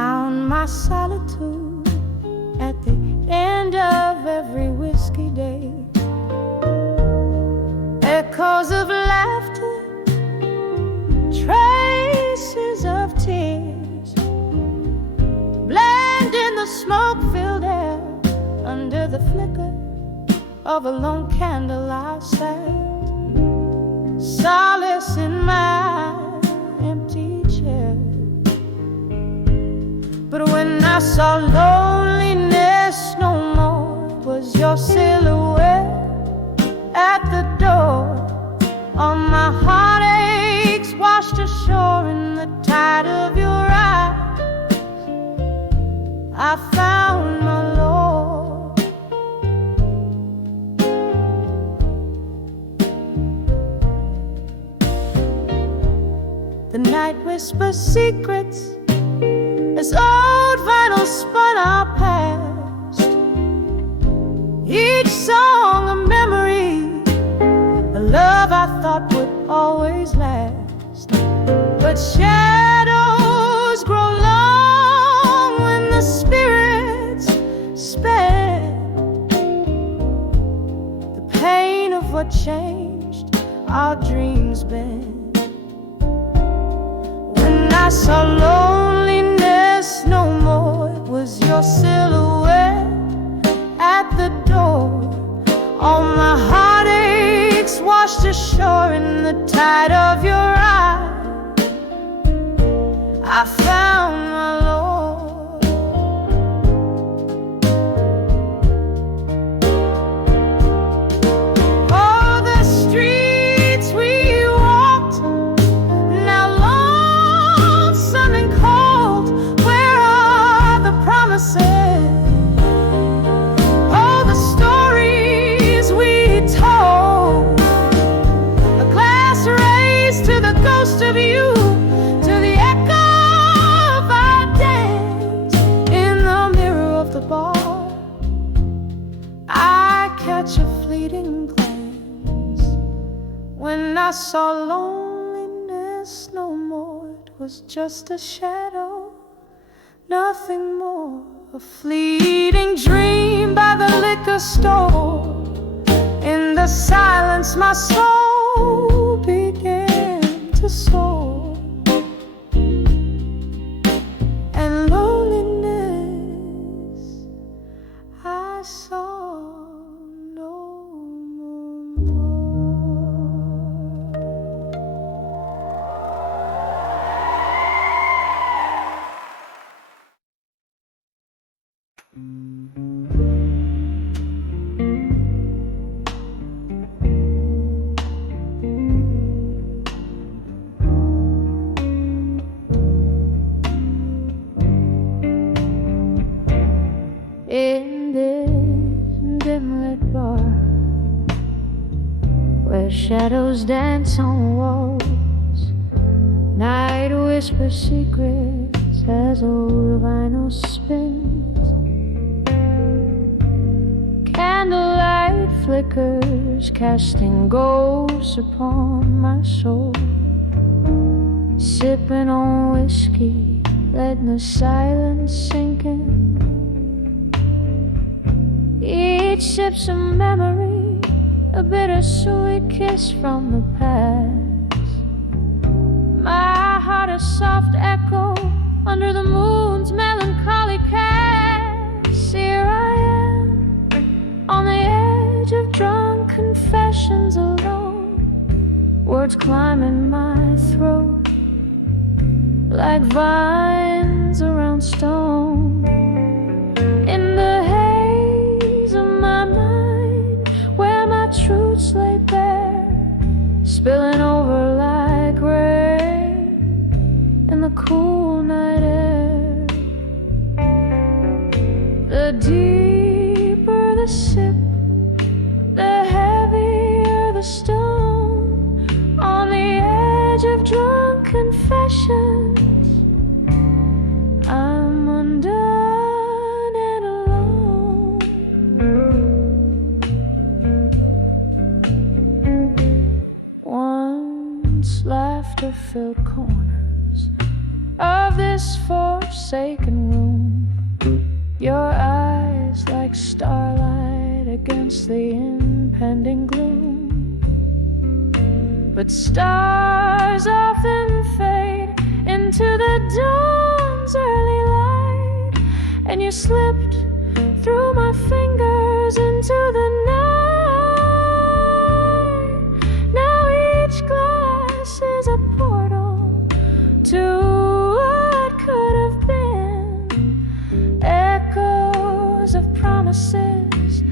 found my solitude at the end of every whiskey day. Echoes of laughter, traces of tears, blend in the smoke-filled air. Under the flicker of a lone candle I sat, solace in my empty chair. But when I saw loneliness no more, was your silhouette at the door. All my heartaches washed ashore in the tide of your eyes. I found my Lord. The night whispers secrets as old vinyl spun our past. Each song a memory, a love I thought would always last. But shadows grow long when the spirits sped. The pain of what changed our dreams bend. When I saw loneliness no more, it was your silhouette at the door. All my heartaches washed ashore in the tide of your eyes. I found my Lord. Oh, the streets we walked, now lonesome and cold. Where are the promises? Oh, the stories we told. A glass raised to the ghost of you, to the echo of our days. In the mirror of the bar, I catch a fleeting glance. When I saw loneliness no more, it was just a shadow, nothing more. A fleeting dream by the liquor store. In the silence my soul began to soar. And loneliness I saw no more. In this dim-lit bar, where shadows dance on walls, night whispers secrets as old vinyl spins. Candlelight flickers, casting ghosts upon my soul. Sipping on whiskey, letting the silence sink in. Each sip's a memory, a bittersweet kiss from the past. My heart a soft echo under the moon's melancholy cast. Here I am, on the edge of drunk confessions alone. Words climbing my throat like vines around stone. In the haze of my mind, where my truths lay bare, spilling over like rain in the cool night air. The deeper the sip, the heavier the stone. On the edge of drunk confessions, I'm undone and alone. Once laughter filled corners of this forsaken godforsaken room, your eyes like starlight against the impending gloom. But stars often fade into the dawn's early light, and you slipped through my fingers into the night. Now each glass is a portal to what could have been, echoes of promises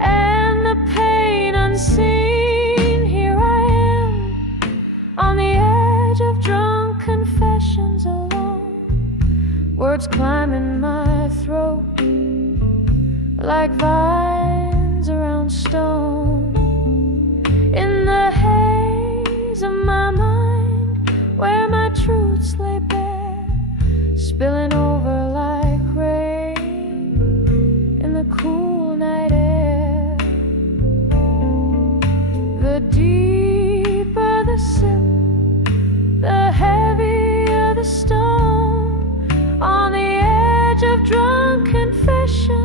and the pain unseen. Here I am on the edge of drunk confessions alone, words climbing my throat like vines around stone. In the haze of my mind, where my truths lay bare, spilling over like rain in the cool night air. The deeper the sip, the heavier the stone. On the edge of drunk confession,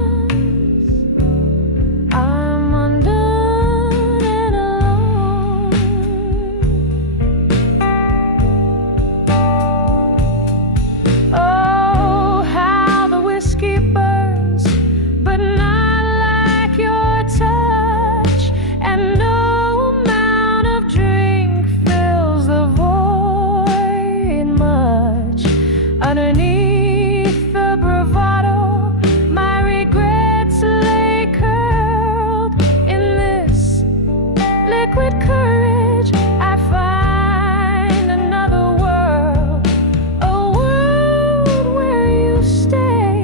underneath the bravado, my regrets lay curled. In this liquid courage, I find another world, a world where you stay,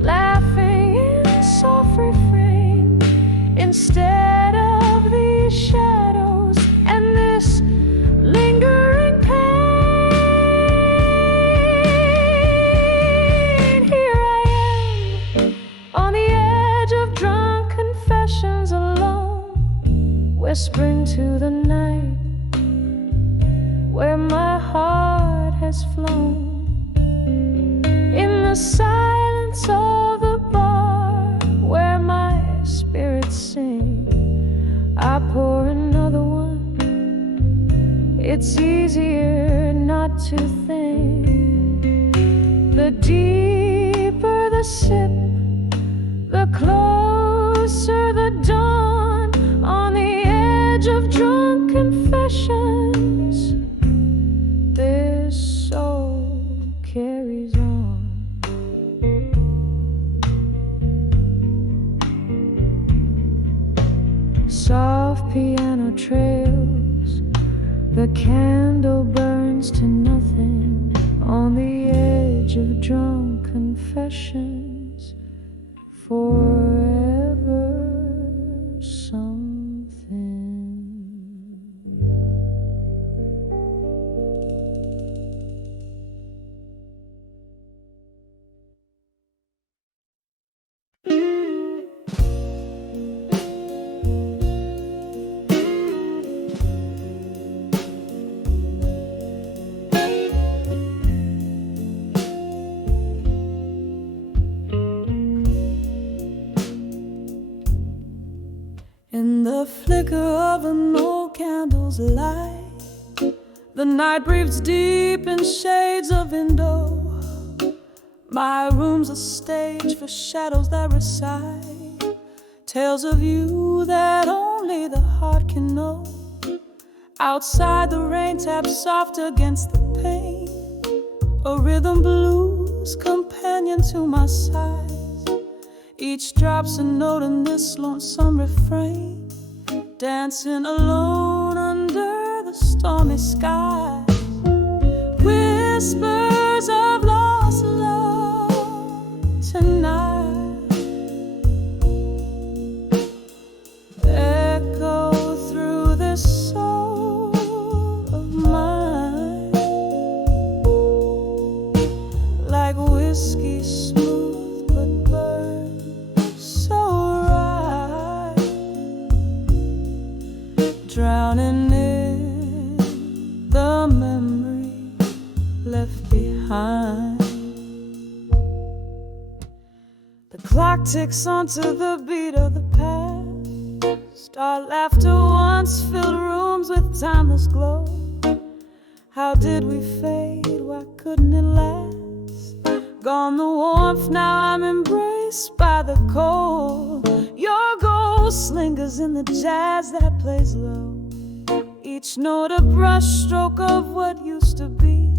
laughing in soft refrain, instead of these shadows and this lingering pain. Whispering to the night, where my heart has flown. In the silence of the bar, where my spirits sing, I pour another one. It's easier not to think. The deeper the sip, the closer the dawn. On the edge of drunk confessions, this soul carries on. Soft piano trails, the candle burns to nothing. On the edge of drunk confessions, forever something. In the flicker of an old candle's light, the night breathes deep in shades of window. My room's a stage for shadows that recite tales of you that only the heart can know. Outside the rain taps soft against the pane, a rhythm blues companion to my sighs. Each drop's a note in this lonesome refrain, dancing alone under the stormy sky. Whispers of lost love tonight echo through this soul of mine, like whiskey smooth but burn so right, drowning in the memory left behind. The clock ticks onto the beat of the past. Our laughter once filled rooms with timeless glow. How did we fade? Why couldn't it last? Gone the warmth, now I'm embraced by the cold. Your ghost lingers in the jazz that plays low. Each note a brushstroke of what used to be.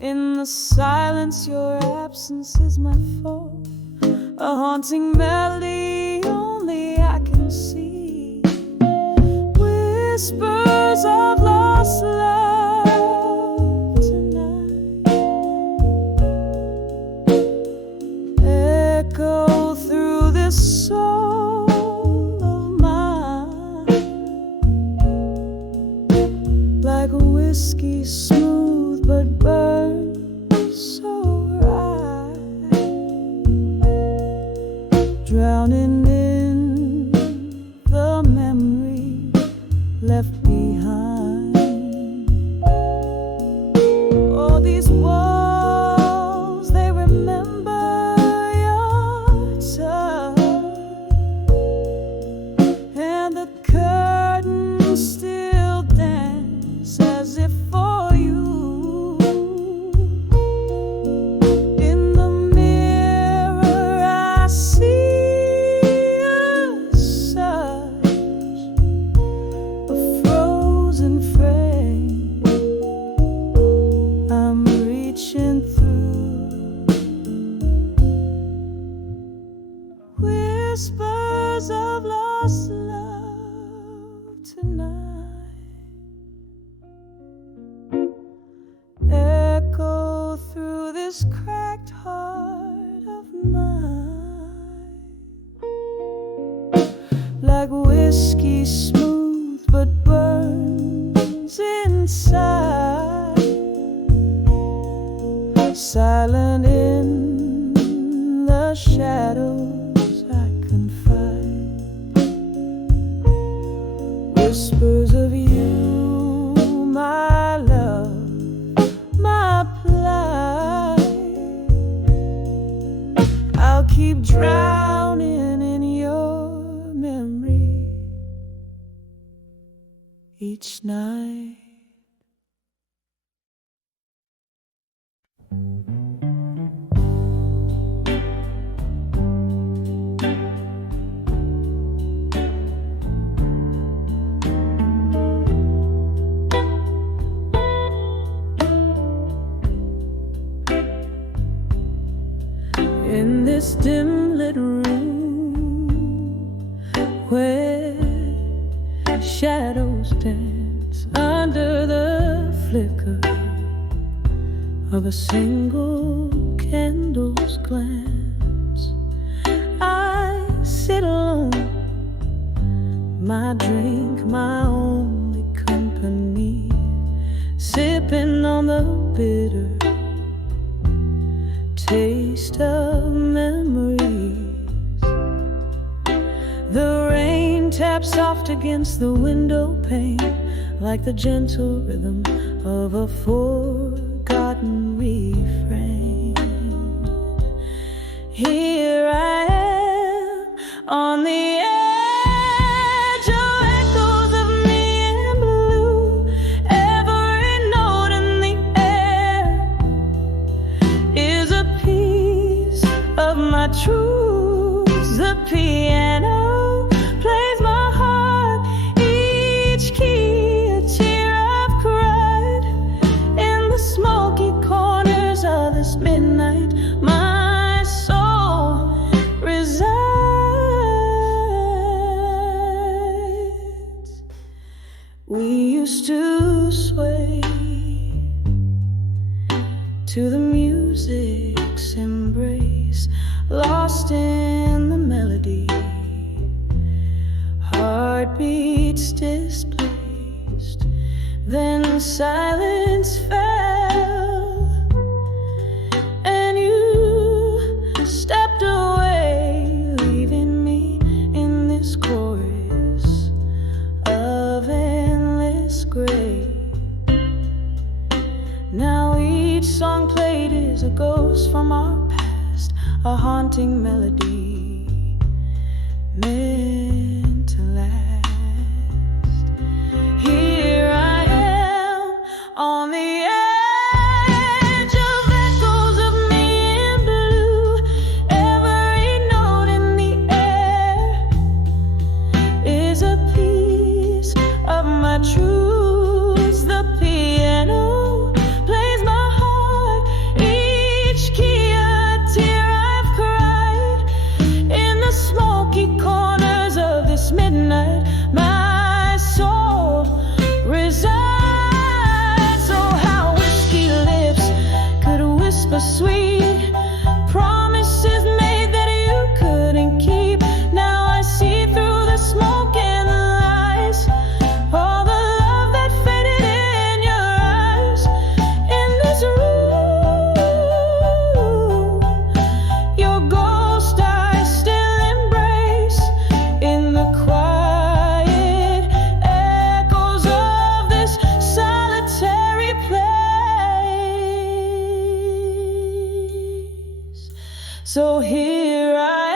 In the silence, your absence is my foe. A haunting melody only I can see. Whispers of lost love tonight echo through this soul of mine, like a whiskey smooth but burnt so right, drowning in the memory left behind. Oh, these walls, they remember your touch, and the curtains still dance as if for you. In the mirror I see us such a frozen frame. I'm reaching through whispers of lost love tonight, echo through this cracked heart of mine, like whiskey smooth but burns inside, silent in the shadows I confide. Whispers of you, my love, my plight. I'll keep drowning in your memory each night. In this dim lit room where shadows dance under the flicker of a single candle's glance, I sit alone, my drink my only company, sipping on the bitter taste of memories. The rain taps soft against the window pane, like the gentle rhythm of a forgotten refrain. Here I am on the edge of echoes of me in blue. Every note in the air is a piece of my truth. The piano plays my heart, each key a tear I've cried. In the smoky corners of this midnight, my soul resides. We used to sway to the music's embrace, lost in the melody, heartbeats displaced. Then silence fell, and you stepped away, leaving me in this chorus of endless gray. Now each song played is a ghost from our past, a haunting melody meant to last. Here I am on the edge of echoes of me in blue. Every note in the air is a piece of my truths. The piano plays my heart, each key a tear I've cried. In the smoky corners of this midnight, my soul resides. So how whiskey lips could whisper sweet promises made that you couldn't keep. Now I see through the smoke and the lies, all the love that faded in your eyes. In this room, your ghost I still embrace. In the quiet echoes of this solitary place. So here I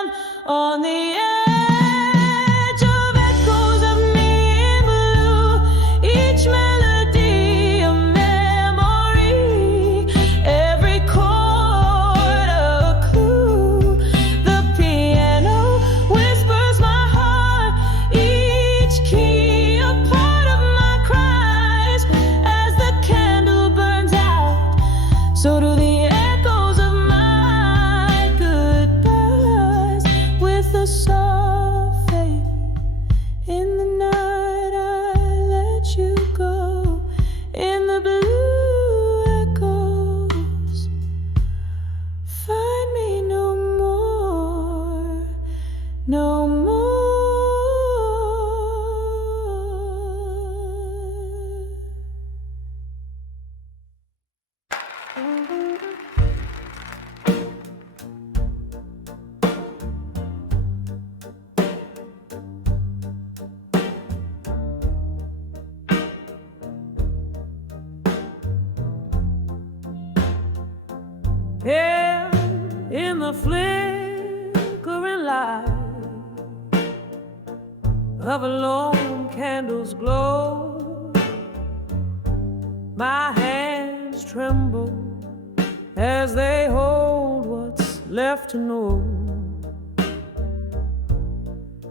am on the edge of echoes of me in blue. Each melody a memory, every chord a clue. The piano whispers my heart, each key a part of my cries. As the candle burns out, so do the echoes of my goodbyes. With a soft fade in the night, I let you go. In the blue echoes, find me no more, no more. Here in the flickering light of a lone candle's glow, my hands tremble as they hold what's left to know.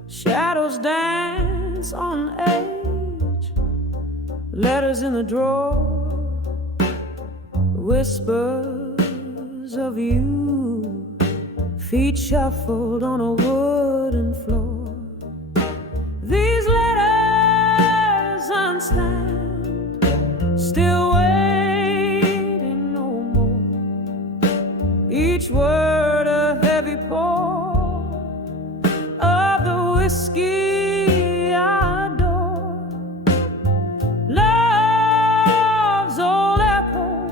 Shadows dance on age, letters in the drawer, whispers of you, feet shuffled on a wooden floor. These letters unstand, still waiting no more. Each word a heavy pour of the whiskey I adore. Love's old echo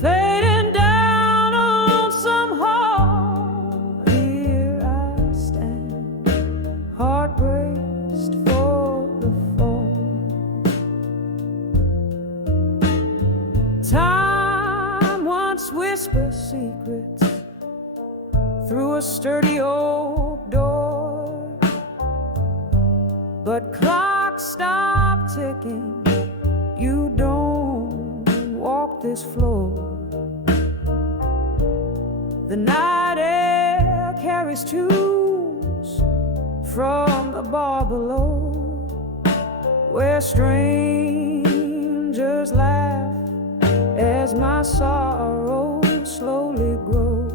fading down a lonesome hall. Here I stand, heart braced for the fall. Time once whispered secrets through a sturdy oak door, but clocks stop ticking. You don't walk this floor. The night air carries tunes from the bar below, where strangers laugh as my sorrow slowly grows.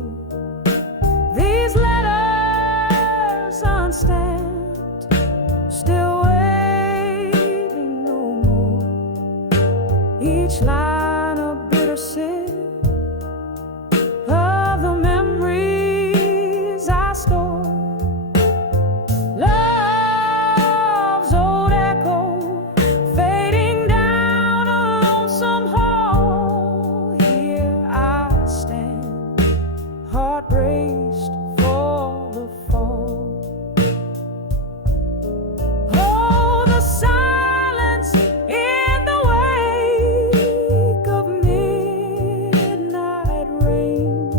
These letters unstamped, still waiting no more. Each line a bitter sip of the memories I store. Love's old echo fading down a lonesome hall. Here I stand, heart braced for the fall. Oh, the silence in the wake of midnight rain.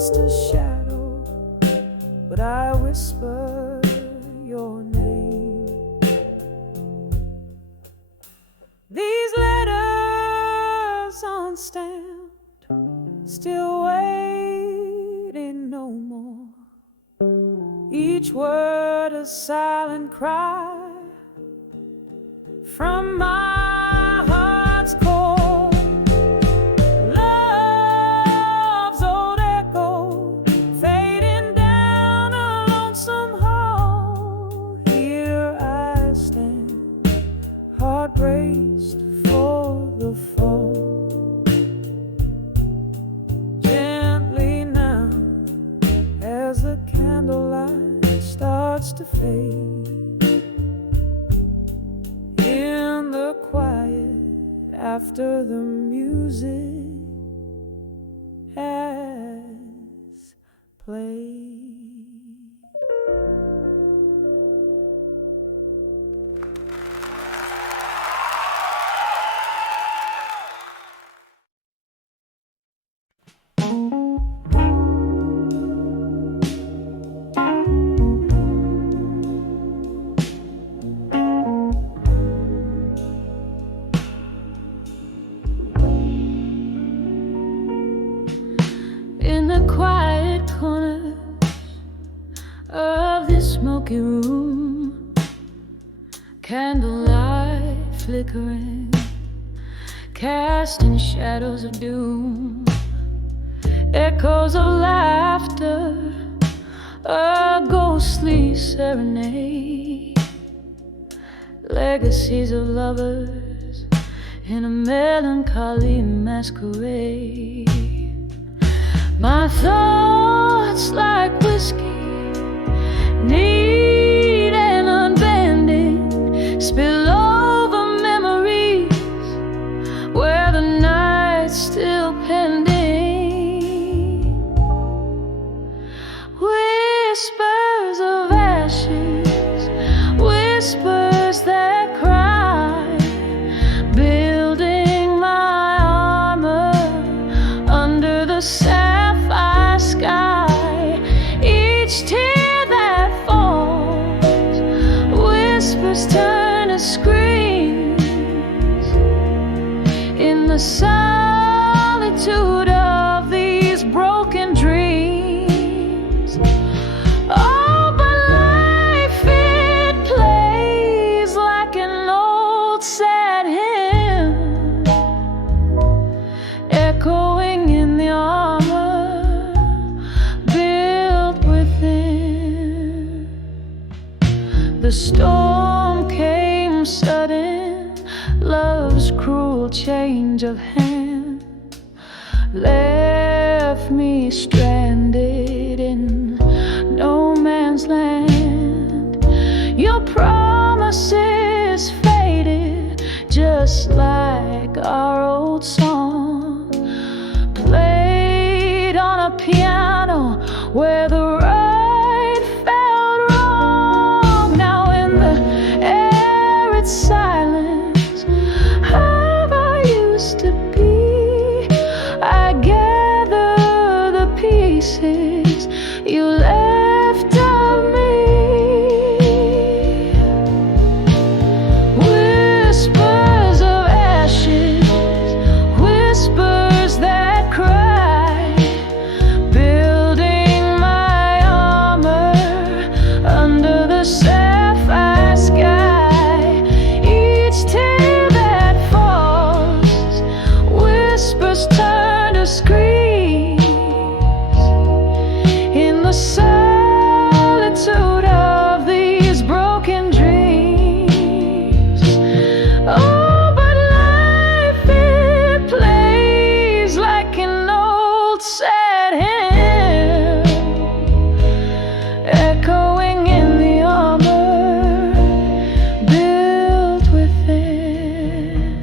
just a shadow, but I whisper your name. These letters unstamped, still waiting no more. Each word a silent cry from my heart's core. Love's old echo fading down a lonesome hall. Here I stand, heart braced for the fall. Gently now, as the candlelight starts to fade, in the quiet after the music has played. In the quiet corner of this smoky room, candlelight flickering, casting shadows of doom, echoes of laughter, a ghostly serenade, legacies of lovers in a melancholy masquerade. My thoughts like whiskey, neat and unbending, spill over memories where the night's still pending. Whispers of ashes, whispers that cry, building my armor under the sapphire sky. Each tear that falls, whispers turn to screams in the solitude of these broken dreams. Oh, but life, it plays like an old sad hymn, echoing in the armor built within. The storm came sudden, love's cruel change of hand left me stranded in no man's land. Your promises faded just like our old song, played on a piano where the right felt wrong. Now in the arid silence of I used to be, I gather the pieces you left of me. Whispers of ashes, whispers that cry, building my armor under the sapphire sky. Each tear that falls, whispers turn to screams in the solitude of these broken dreams. Oh, but life, it plays like an old sad hymn, echoing in the armor built within.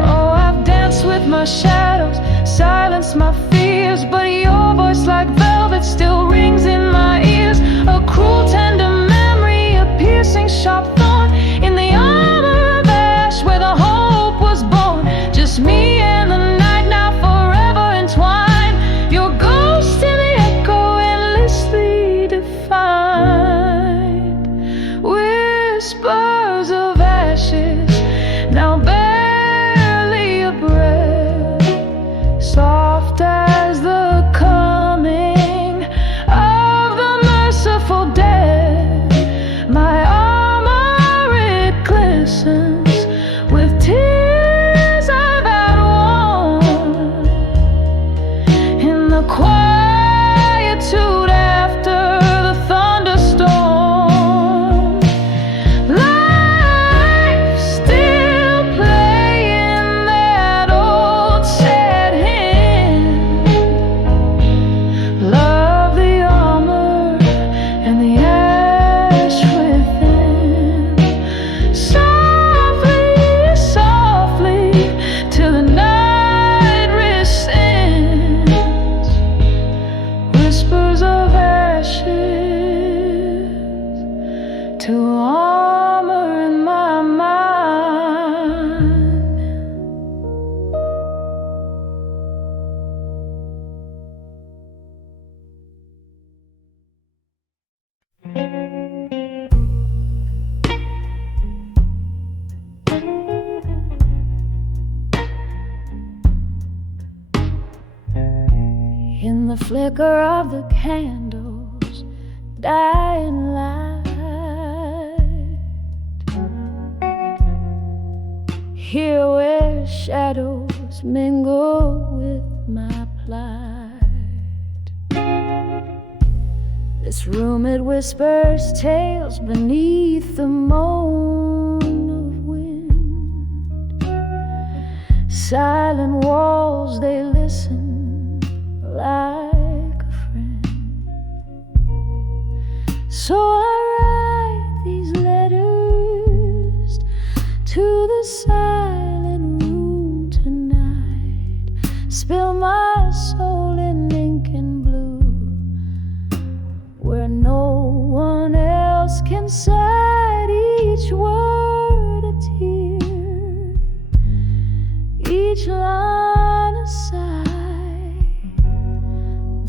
Oh, I've danced with my shadows, silenced my fears, but your voice like velvet still rings in my ears. A cruel tender memory, a piercing sharp thorn in the armor of ash where the hope was born. Just me and the night, now forever entwined. Your ghost the quietude after the thunderstorm. Life still playing that old sad hymn. Love the armor and the ash within. Softly, softly, till the night rescinds. Whispers of ashes to armor in my mind. In the flicker of the candles, dying light, here where shadows mingle with my plight. This room, it whispers tales beneath the moan of wind. Silent walls, they listen like a friend. So I write these letters to the silent room tonight. Spill my soul in ink and blue, where no one else can cite. Each word a tear, each line a sigh.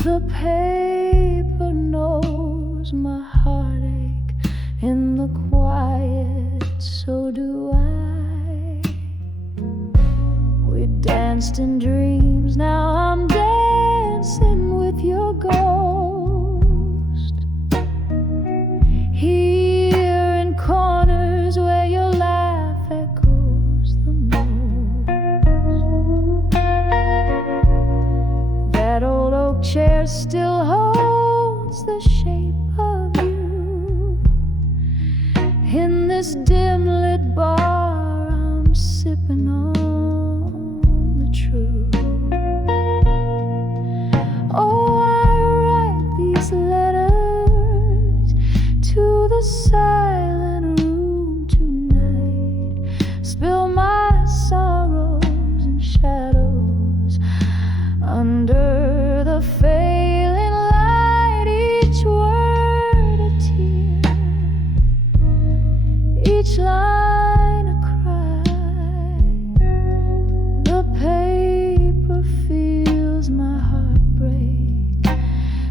The paper knows my heartache in the quiet, so do I. We danced in dreams, now I'm dancing with your ghost. Here in corners where your laugh echoes the most. That old oak chair still holds the shape of you. In this dim lit bar, I'm sipping on the truth. Oh, I write these letters to the silent room tonight. Spill my sorrows and shadows under the failing light. Each word a tear, each line a cry. The paper feels my heartbreak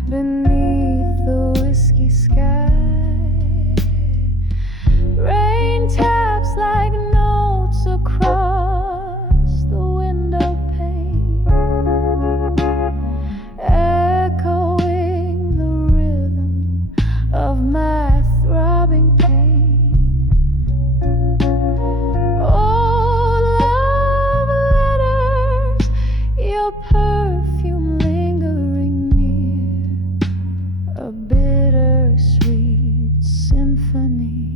beneath the whiskey sky. Rain taps like notes across the window pane, echoing the rhythm of my throbbing pain. Old love letters, your perfume lingering near, a bittersweet symphony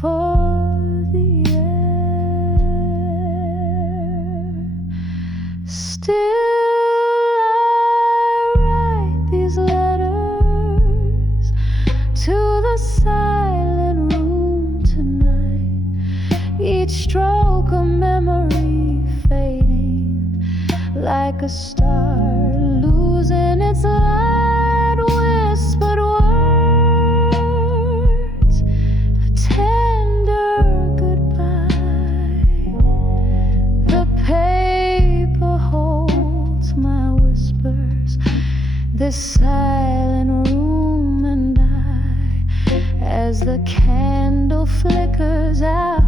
for the air. Still I write these letters to the silent room tonight. Each stroke a memory fading like a star losing its light. Whispered words, a tender goodbye. The paper holds my whispers, this silent room and I, as the candle flickers out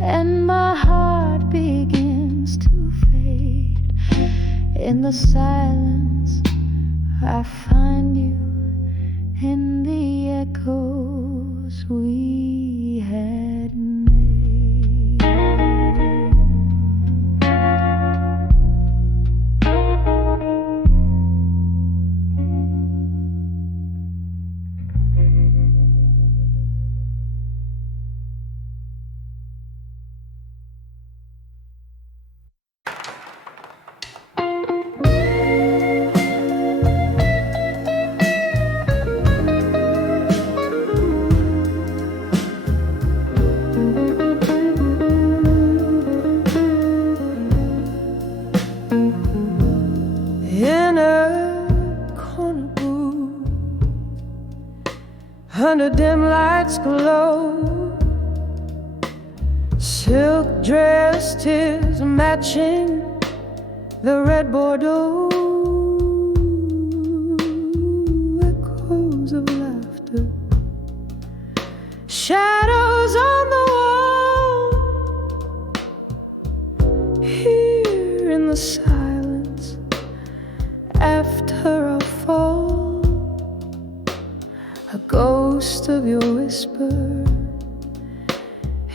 and my heart begins to fade. In the silence I find you in the echoes we had made. in a corner booth, under dim lights glow, silk dress tears matching the red Bordeaux, echoes of laughter, shadows on the wall, here in the silence after a fall, a ghost of your whisper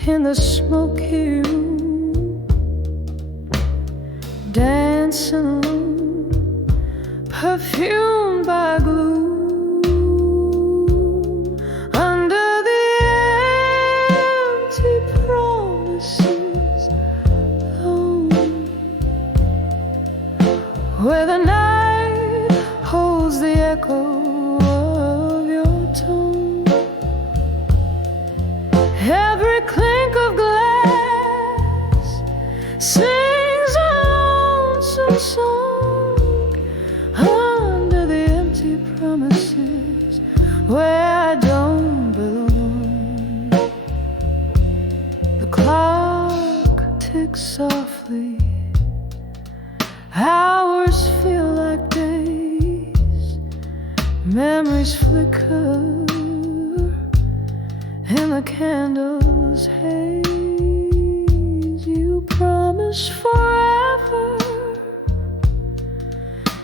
in the smoky room, dancing alone, perfumed by gloom, under the empty promises alone, where the night holds the echo of your tone. Every clink of glass sings a lonesome song under the empty promises where I don't belong. The clock ticks softly, hours feel like days, memories flicker in the candle's haze. You promised forever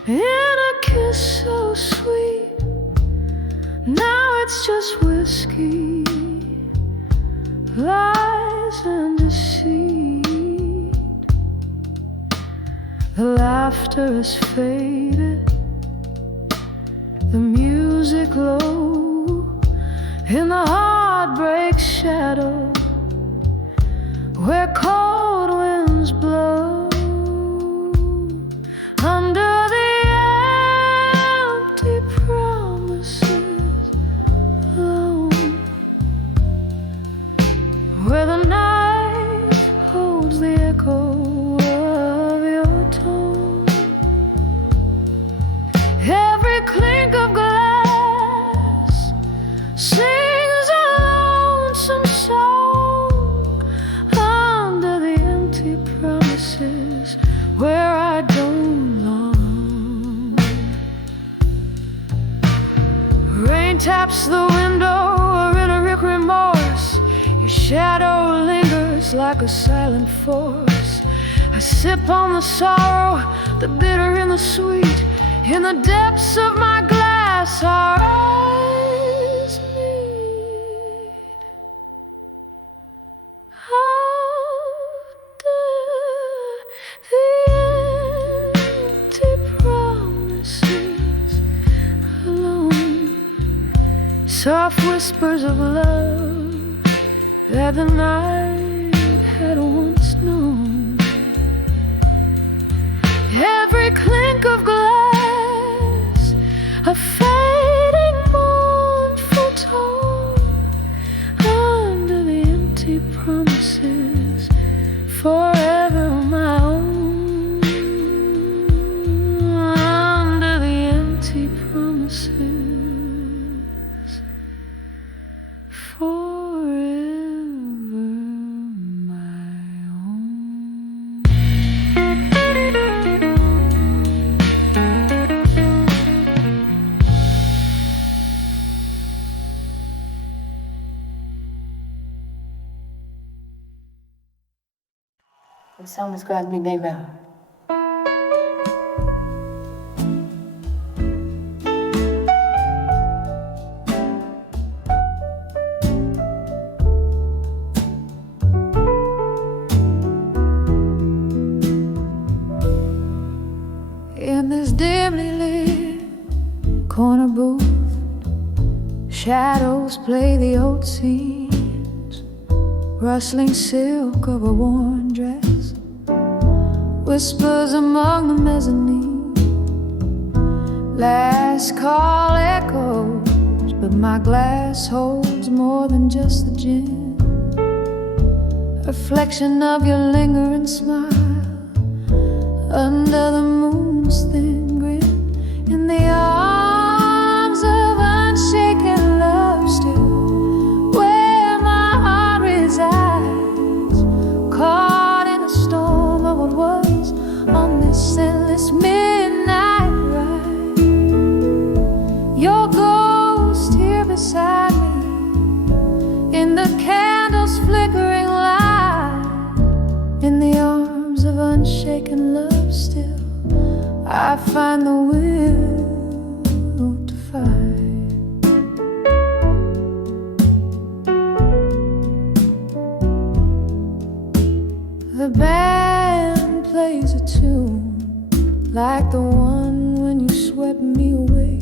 in a kiss so sweet. Now it's just whiskey, lies and deceit. The laughter is faded, the music low, in the heartbreak shadow where cold winds blow, under the empty promises alone, where the night holds the echo of your tone. Every clink of glass sings a lonesome song under the empty promises where I don't belong. Rain taps the window, or in a rich remorse, your shadow lingers like a silent force. I sip on the sorrow, the bitter and the sweet, in the depths of my glass our eyes meet. Under the empty promises alone, soft whispers of love that the night had once known. Every clink of glass, a fading mournful tone, under the empty promises, forever my own. Under the empty promises, forever my own. The song describes me, baby. In this dimly lit corner booth, shadows play the old scenes, rustling silk of a worn dress, whispers among the mezzanine, last call echoes, but my glass holds more than just the gin, reflection of your lingering smile, under the moon's thin grin, in the arms of unshaken love still, where my heart resides, caught in a storm of what was on this endless midnight ride. Your ghost here beside me, in the candle's flickering light, in the arms of unshaken love still, I find the will to fight. The band plays a tune like the one when you swept me away.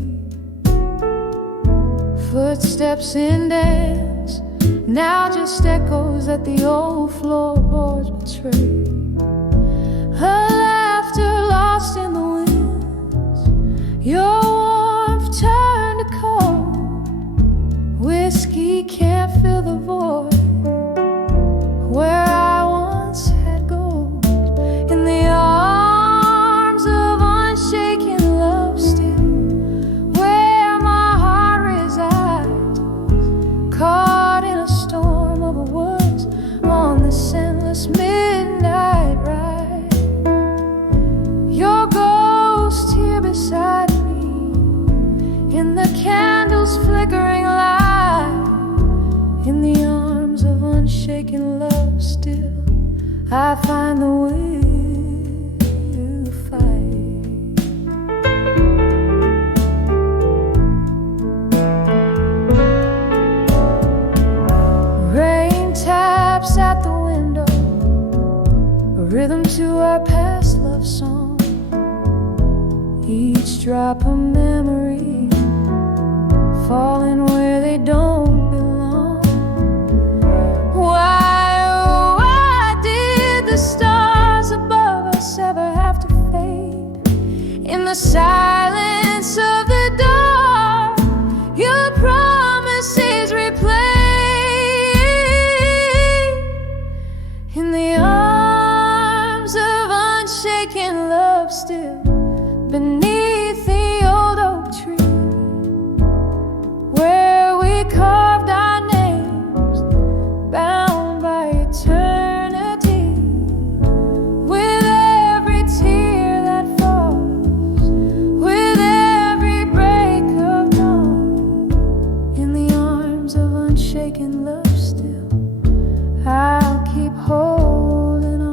Footsteps in dance, now just echoes that the old floorboards betray. Her laughter lost in the winds, your warmth turned to cold. Whiskey can't fill the void where I once had gold. In the arms of unshaken love still, where my heart resides, caught in a storm of a words on this endless midnight ride. Your ghost here beside me, in the candle's flickering light, in the arms of unshaken love still, I find the will to fight. Rain taps at the window, a rhythm to our past love song, each drop a memory, falling where they don't belong. Why, oh, why did the stars above us ever have to fade? In the silence of the dark, your promises replay. In the arms of unshaken love still, beneath the old oak tree, where we carved our names, bound by eternity. With every tear that falls, with every break of dawn, in the arms of unshaken love still, I'll keep holding on.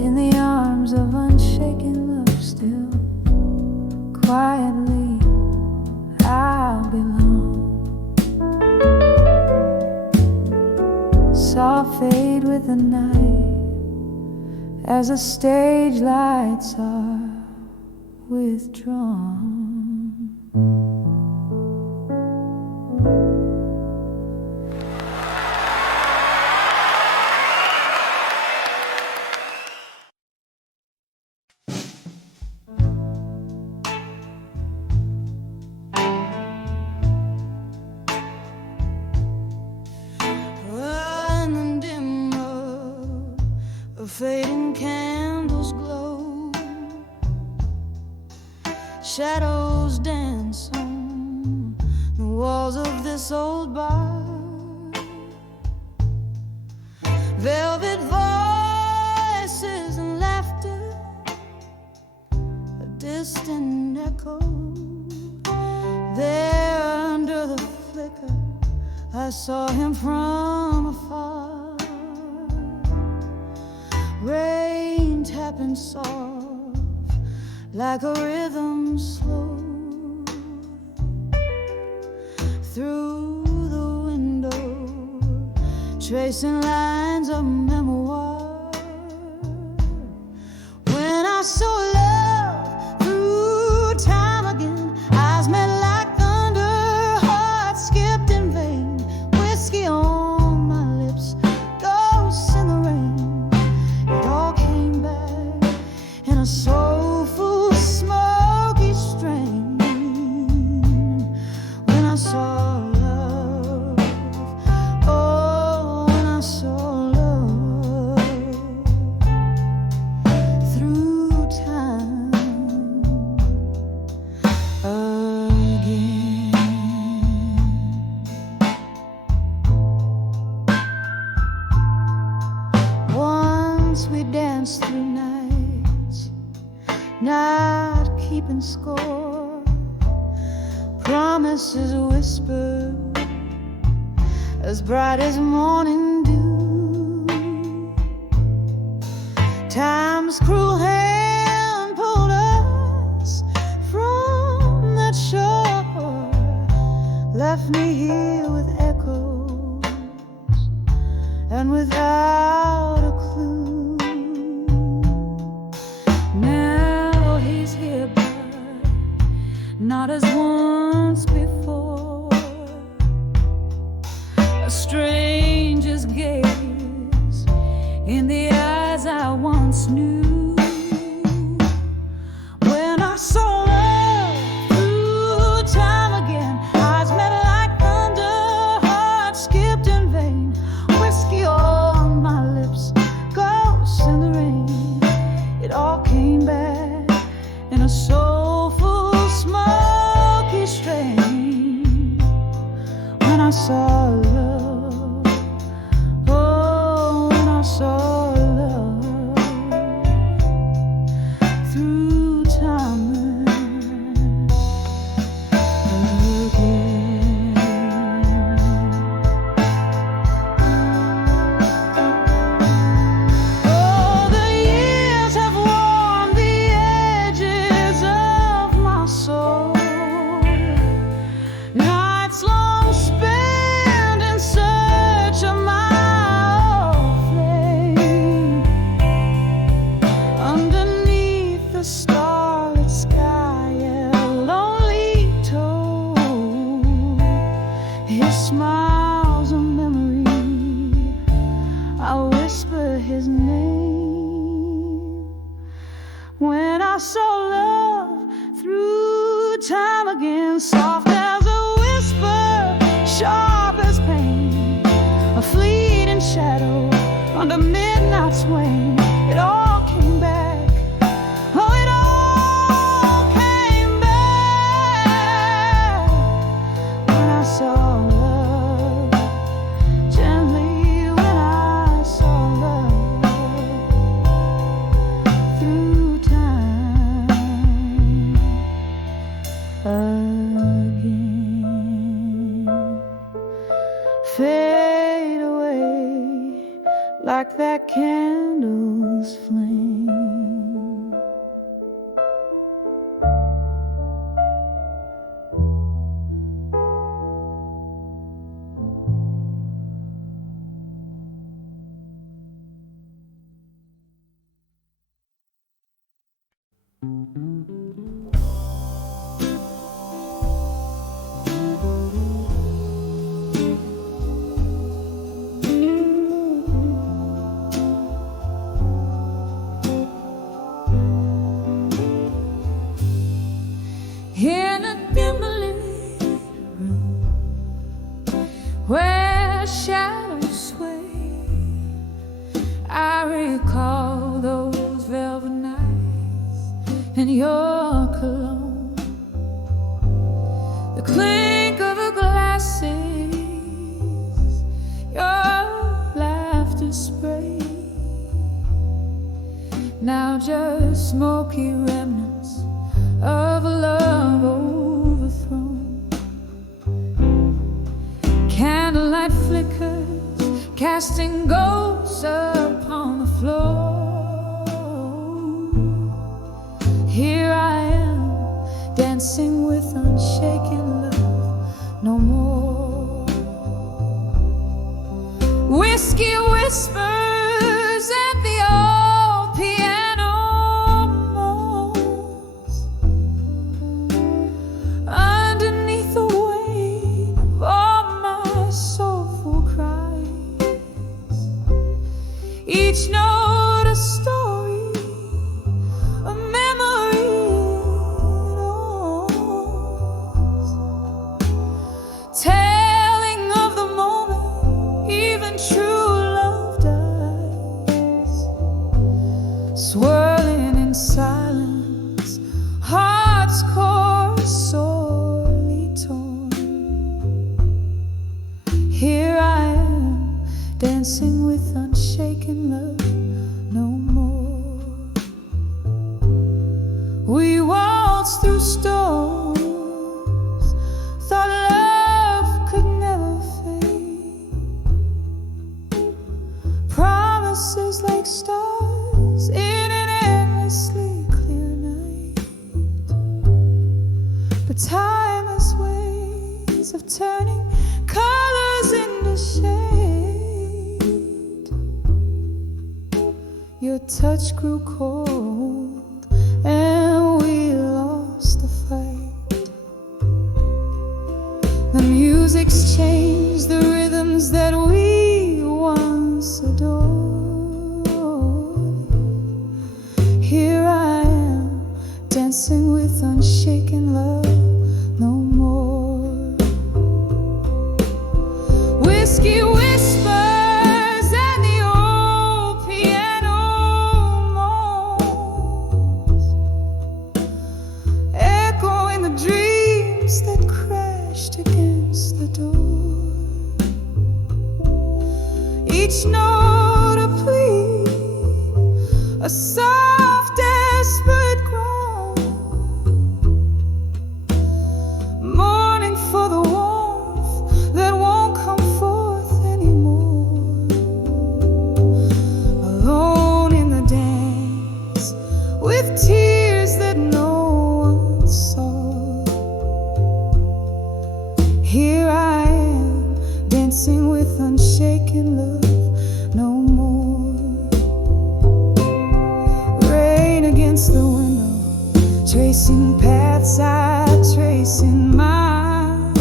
In the arms of unshaken love still, quietly I'll belong. Soft fade with the night, as the stage lights are withdrawn. In the dim road, fading candles glow, shadows dance on the walls of this old bar. Velvet voices and laughter, a distant echo. There under the flicker, I saw him from afar. Rain tapping soft, like a rhythm slow, through the window, tracing lines of memoir. When I saw love through time again, eyes met like thunder, hearts skipped in vain. Whiskey on my lips, ghosts in the rain. It all came back in a soulful, smoky strain. When I saw love, oh, when I saw love, through not keeping score. Promises whispered as bright as morning dew. Time's cruel hand pulled us from that shore, left me here with echoes and without a clue. Now he's here, but not as once before. A stranger's gaze in the eyes I once knew. When I saw love through time again, eyes met like thunder, heart skipped in vain. Whiskey on my lips, ghosts in the rain. It all came back in a soulful, smoky strain. When I saw love, oh, when I saw love through time again. Oh, the years have warmed the edges of my soul. Nights long spent in search of my old flame. Underneath the starlit sky, a lonely toad. His smile's a memory. I whisper his name. When I saw love through time again, soft as a whisper, sharp as pain, a fleeting shadow under midnight's wane. It all came back. Oh, it all came back. When I saw love, gently when I saw love through time again. Fade away like that candle's flame. In a dimly room where shadows sway, I recall those velvet nights and your cologne, the clink of the glasses, your laughter spray. Now just smoky remnants of a love overthrown. Candlelight flickers, casting ghosts upon the floor. Here I am, dancing with unshaken love no more. Whiskey whispers at the old piano moans. Underneath the weight of all my soulful cries, each note a story, a memory that owns, telling of the moment even true love dies, swirling in silence, heart's core sorely torn. Here I am, dancing with unshaken love no more. waltz through storms, thought love could never fade. Promises like stars in an endlessly clear night. But time has ways of turning colors into shade. Your touch grew cold and we lost the fight. The music's changed the rhythms that we once adored. Here I am, dancing with unshaken love no more. Whiskey whispers and the old piano moans, echoing the dreams that crashed against the door. Each note a plea, a soft desperate groan, mourning for the warmth that won't come forth anymore. Alone in the dance with tears that no one saw. Here I am, dancing with unshaken love no more. Rain against the window, tracing paths I trace in mine.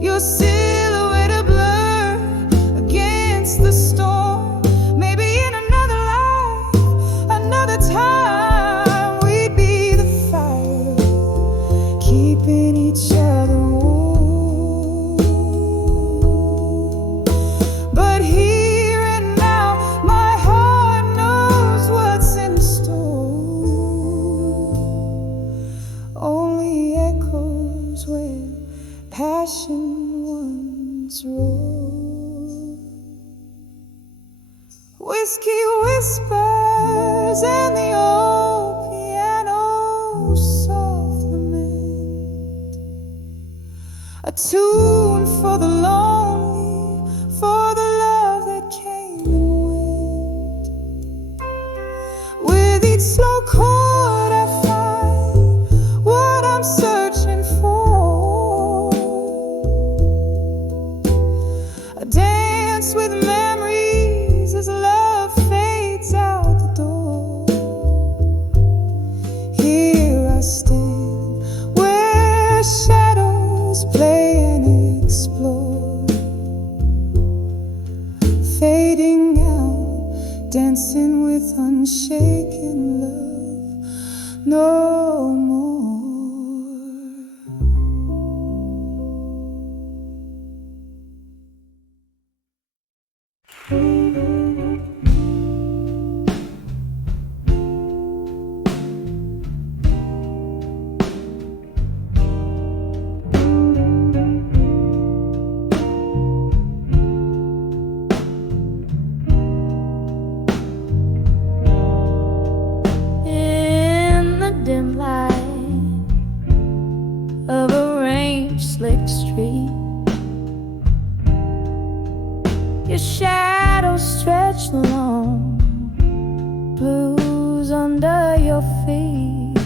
Your silhouette a blur against the storm. Maybe in another life, another time, we'd be the fire, keeping each other warm. But here and now, my heart knows what's in store. Only echoes where passion once roared. Whiskey whispers and the old piano soft lament, a tune for the lonely, for the love that came and went. With each slow chord I find what I'm searching for. A dance with memories as love fades out the door. Here I stand where shadows play and explore, fading out, dancing with unshaken love no more. In the dim light of a rain-slick street, your shadow stretched long, blues under your feet.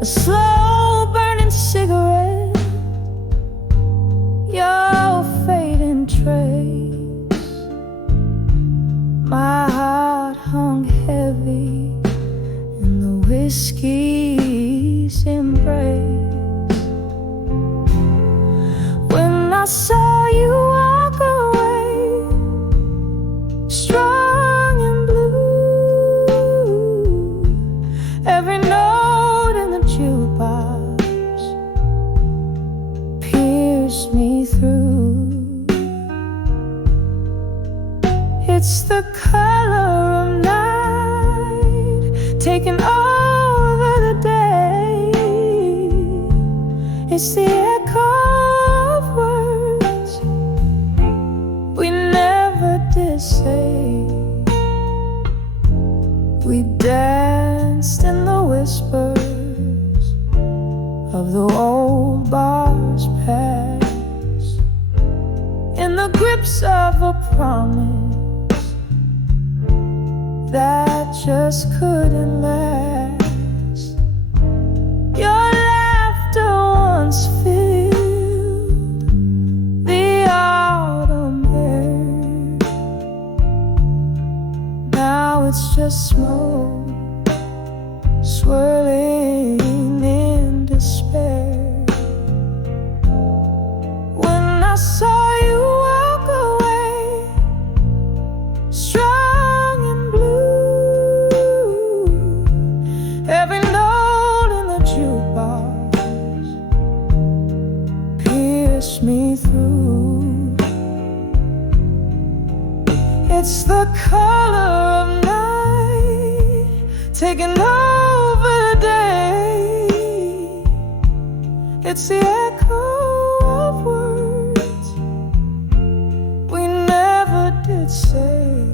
A slow burning cigarette, your fading trace. My heart hung heavy in the whiskey's embrace. When I saw you walk away, strong and blue, every note in the jukebox pierced me through. It's the color of night taking over the day. It's the echo of words we never did say. We danced danced in the whispers of the old bar's past, in the grips of a promise that just couldn't last. Your laughter once filled the autumn air. Now it's just smoke swirling in despair. When I saw you walk away, strong and blue, every note in the jukebox pierced me through. It's the color of night taking over the day. It's the echo of words we never did say.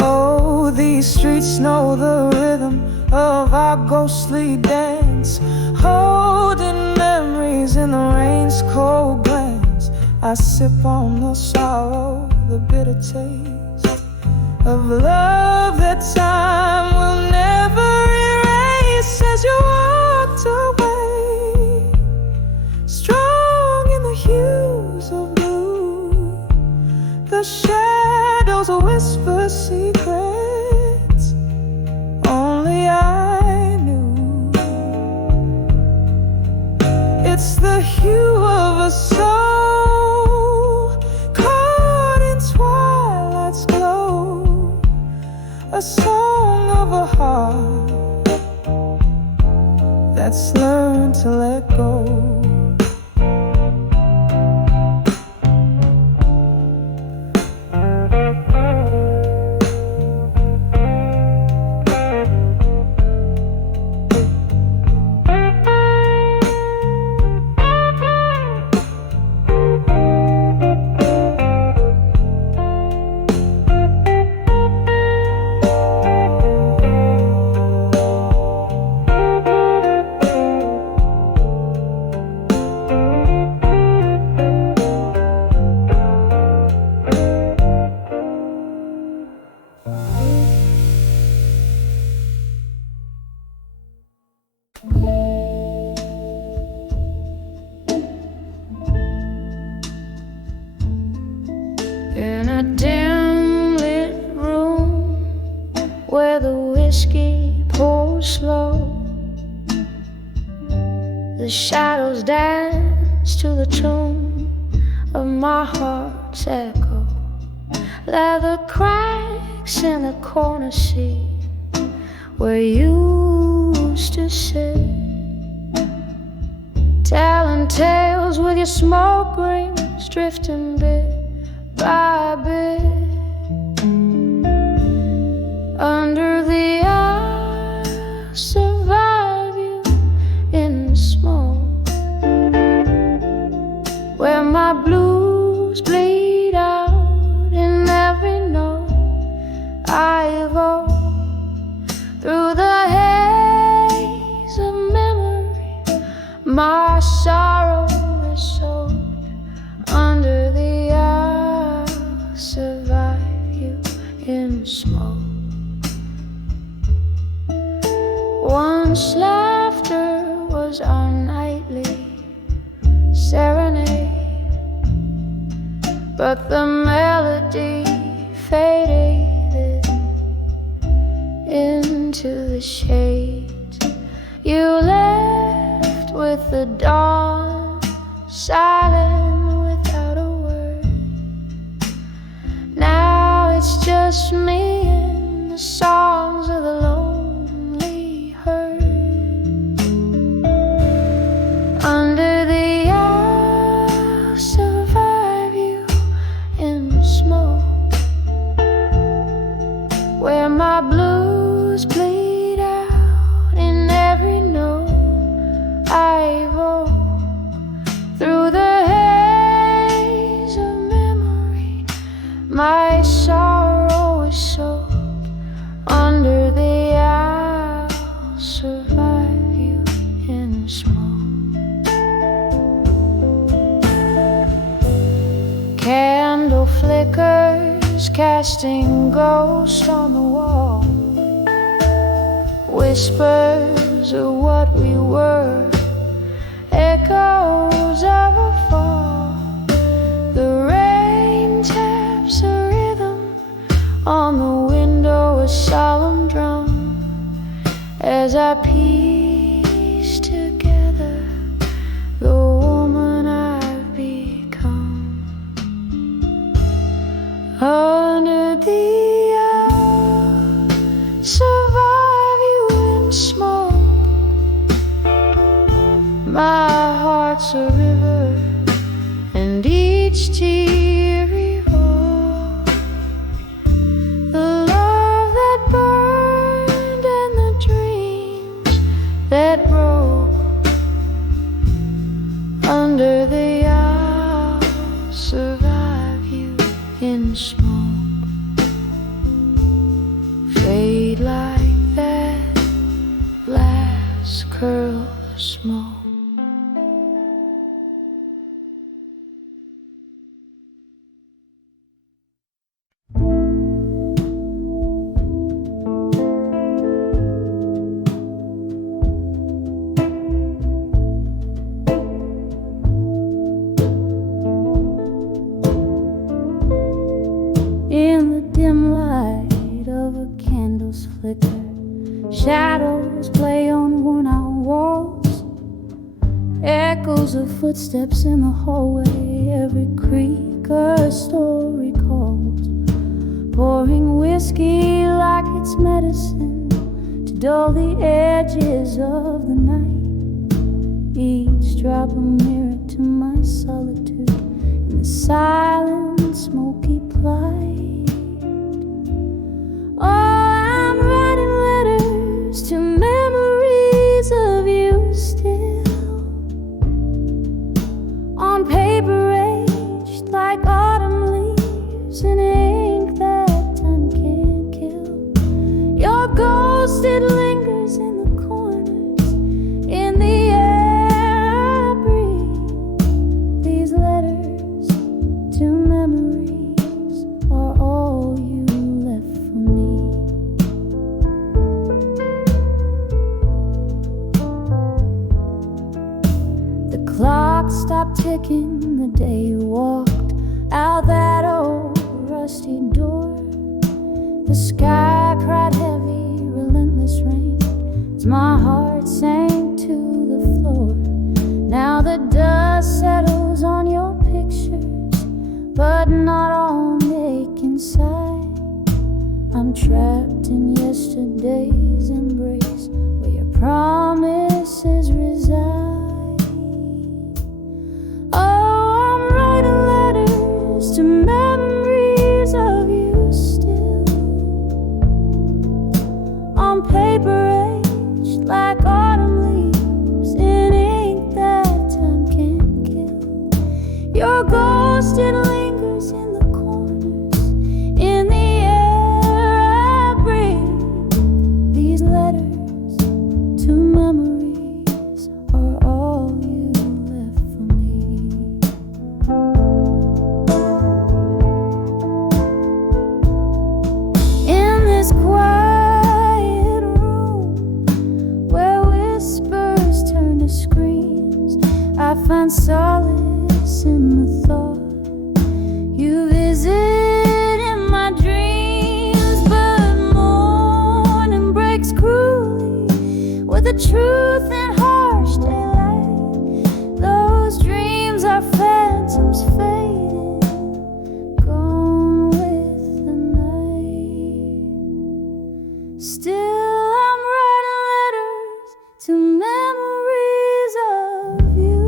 Oh, these streets know the rhythm of our ghostly dance, holding memories in the rain's cold glance. I sip on the sorrow, the bitter taste of love that time will never erase. As you walked away, strong in the hues of blue, the shadows whisper secrets only I knew. It's the hue of a soul caught in twilight's glow, a song of a heart that's learned to let go. In a dim lit room where the whiskey pours slow, the shadows dance to the tune of my heart's echo. Leather cracks in the corner seat where you used to sit, telling tales with your smoke rings drifting bit by bit under the I survive you in the smoke, where my blues bleed out in every note I evoke through the haze of memory. My sorrow is soaked under the I survive you in smoke. Once laughter was our nightly serenade, but the melody faded into the shades. You left with the dawn, silent without a word. Now it's just me and the songs of the lonely herd. Under the I'll survive you in smoke, where my blues bleed out in every note I evoke through the haze of memory. My sorrow is soaked under casting ghosts on the wall, whispers of what we were, echoes of a fall. The rain taps a rhythm on the window, a solemn drum, as I piece together the woman I've become. Under the I'll survive you in smoke. My heart's a river, and each tear evolves the love that burned and the dreams that broke. Under the I'll survive you in smoke. Fade like that last curl of smoke. In the dim light of a candle's flicker, shadows play on worn-out walls, echoes of footsteps in the hallway. Every creak a story calls, pouring whiskey like it's medicine to dull the edges of the night. Each drop a mirror to my solitude in the silent, smoky plight. Oh, I'm writing letters to memories of you still, on paper aged like autumn leaves in ink that time can't kill. Your ghost, it lingers in the corners, in the air I breathe. These letters to memories are all you left for me. The clock stopped ticking the day you walked out that old rusty door. The sky cried heavy, relentless rain as my heart sank to the floor. Now the dust settles on your pictures, but not on the ache inside. I'm trapped in yesterday's embrace, where your promises reside. Oh, I'm writing letters to memories of you still, on paper aged like autumn leaves in ink that time can't kill. Your ghost, it lingers in the corners, in the air I breathe. These letters to memories are all you left for me. In this quiet room where whispers turn to screams, I find solace in the thought you visit in my dreams. But morning breaks cruelly with the truth in harsh daylight. Those dreams are phantoms fading, gone with the night. Still I'm writing letters to memories of you,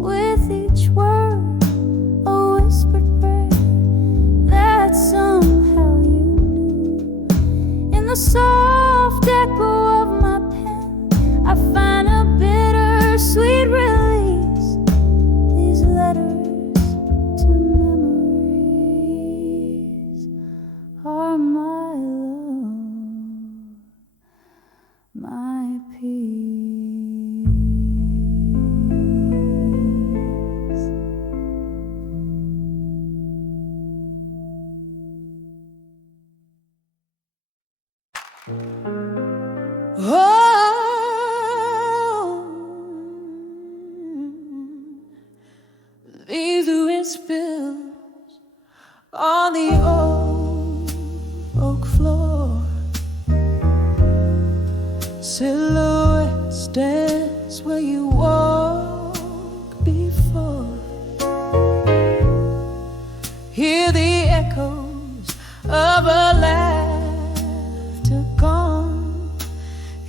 with each word a whispered prayer that somehow you knew. In the soft echo of my pen, I find a bittersweet release. These letters to memories are my love, my peace. Oh, leave the wind spills on the old oak floor. Silhouettes dance where you walked before. Hear the echoes of a laughter gone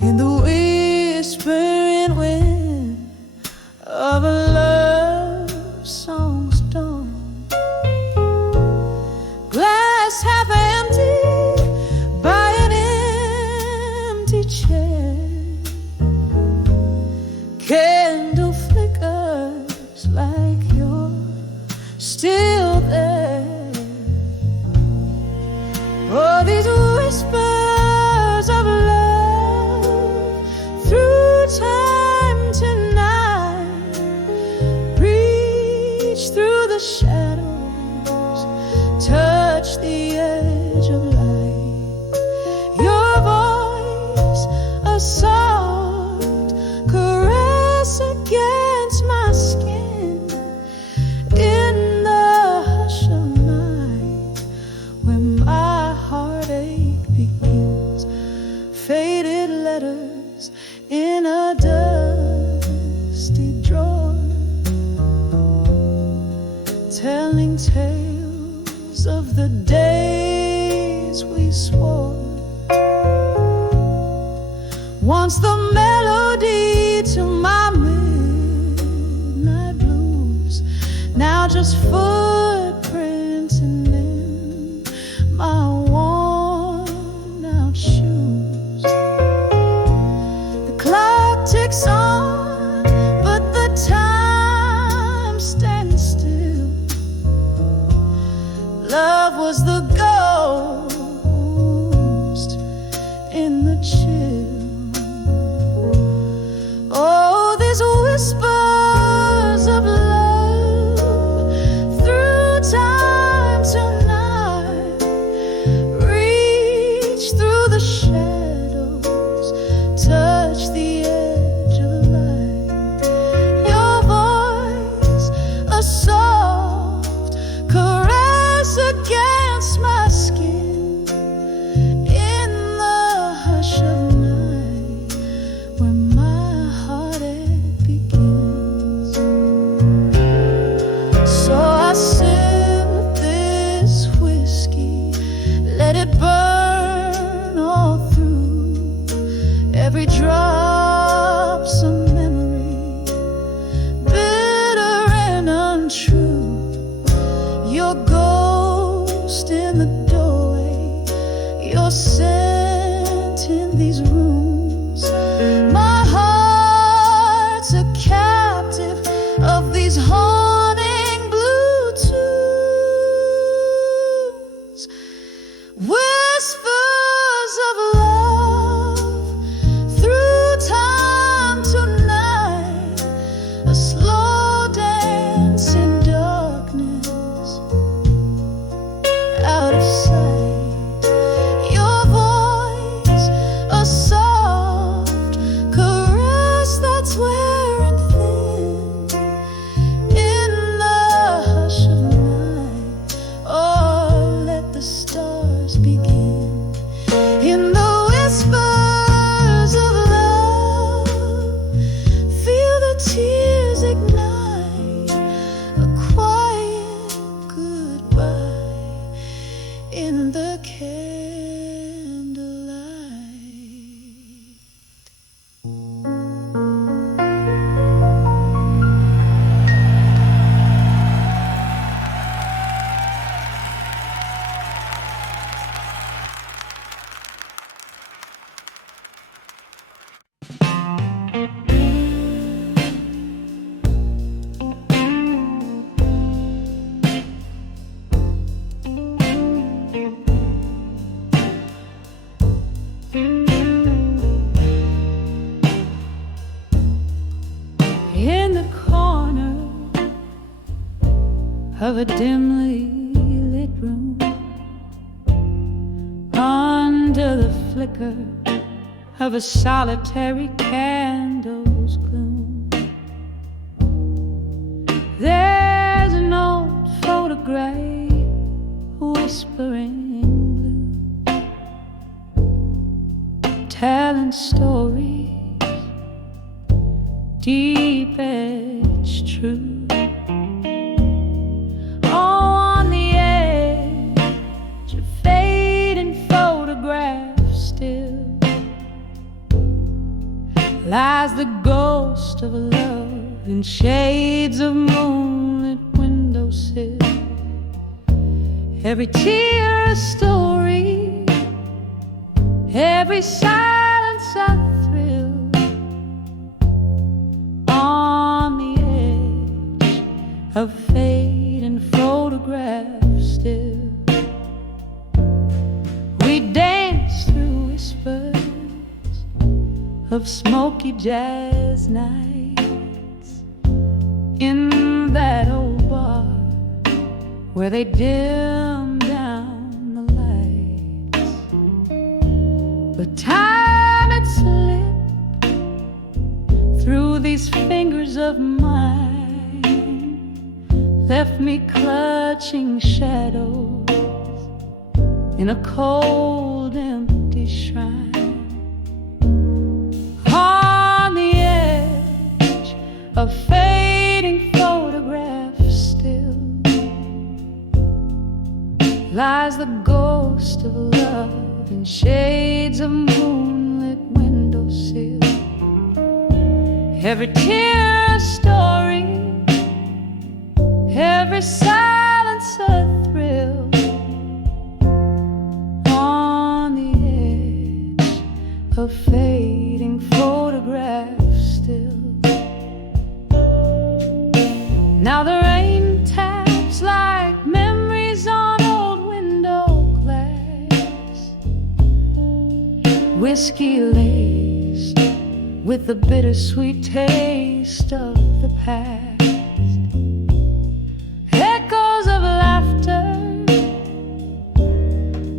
in the whispering wind of a love song's dawn. Glass half empty by an empty chair. Candle flickers like you're still there. Oh, these whispers of love through time tonight reach through the shadows, touch the edge of light. Your voice, a soft caress against my skin in the hush of night when my heartache begins. Faded letters in a dusty drawer, telling tales of the days we swore. Once the melody to my midnight blues, now just footprints in them, my worn out shoes. The clock ticks on, but the time stands still. Love was the ghost in the chill. Oh, these whispers of love through time tonight reach through the shadows, touch the edge of light. Your voice, a soft caress against my skin in the hush of night when my heartache begins. So I sip this whiskey, let it burn all through. Every drop's a memory, bitter and untrue. Your ghost in the doorway, your scent in these rooms. My heart's a captive of these haunting blue tunes. Whispers of love through time tonight, a slow dance in darkness, out of sight. Your voice, a soft caress that's wearing thin in the hush of night. Oh, let the stars begin. In the whispers of love, feel the tears ignite, a quiet goodbye in the candlelight. In the corner of a dimly lit room, under the flicker of a solitary candle's gloom. There's an old photograph whispering blue, telling stories deep edged true. On the edge of fading photographs still lies the ghost of a love in shades of moonlit windowsill. Every tear a story, every silence a thrill. On the edge of fading photographs still, we dance through whispers of smoky jazz nights in that old bar where they dim down the lights. But time had slipped through these fingers of mine, left me clutching shadows in a cold, empty shrine. On the edge of fading photographs still lies the ghost of love in shades of moonlit windowsill. Every tear a story, every silence a thrill. On the edge of fading photographs still. Now the rain taps like memories on old window glass, whiskey laced with the bittersweet taste of the past. Echoes of laughter,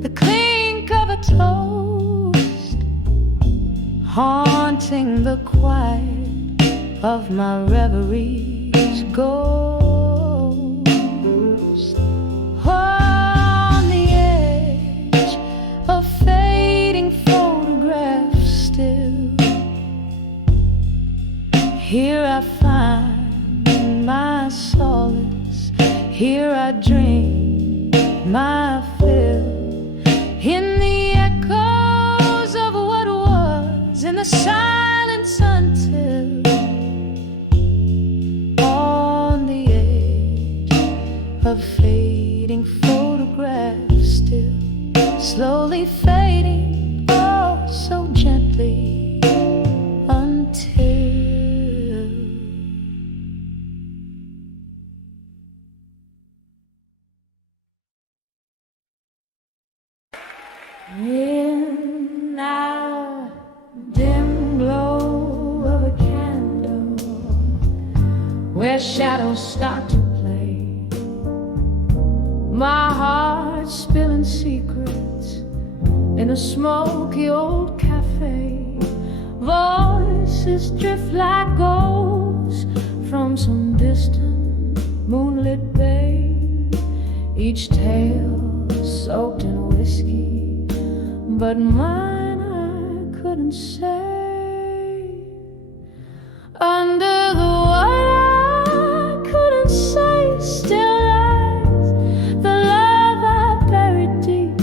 the clink of a toast, haunting the quiet of my reverie's ghost. On the edge of fading photographs still, here I find my solace, here I dream my fill, in the echoes of what was, in the silence until. On the edge of fading photographs still, slowly fading, oh so gently, until. In our dim glow of a candle, where shadows start to play, my heart spilling secrets in a smoky old cafe. Voices drift like ghosts from some distant moonlit bay, each tale soaked in whiskey, but mine I couldn't say. Under the water I couldn't say, still lies the love I buried deep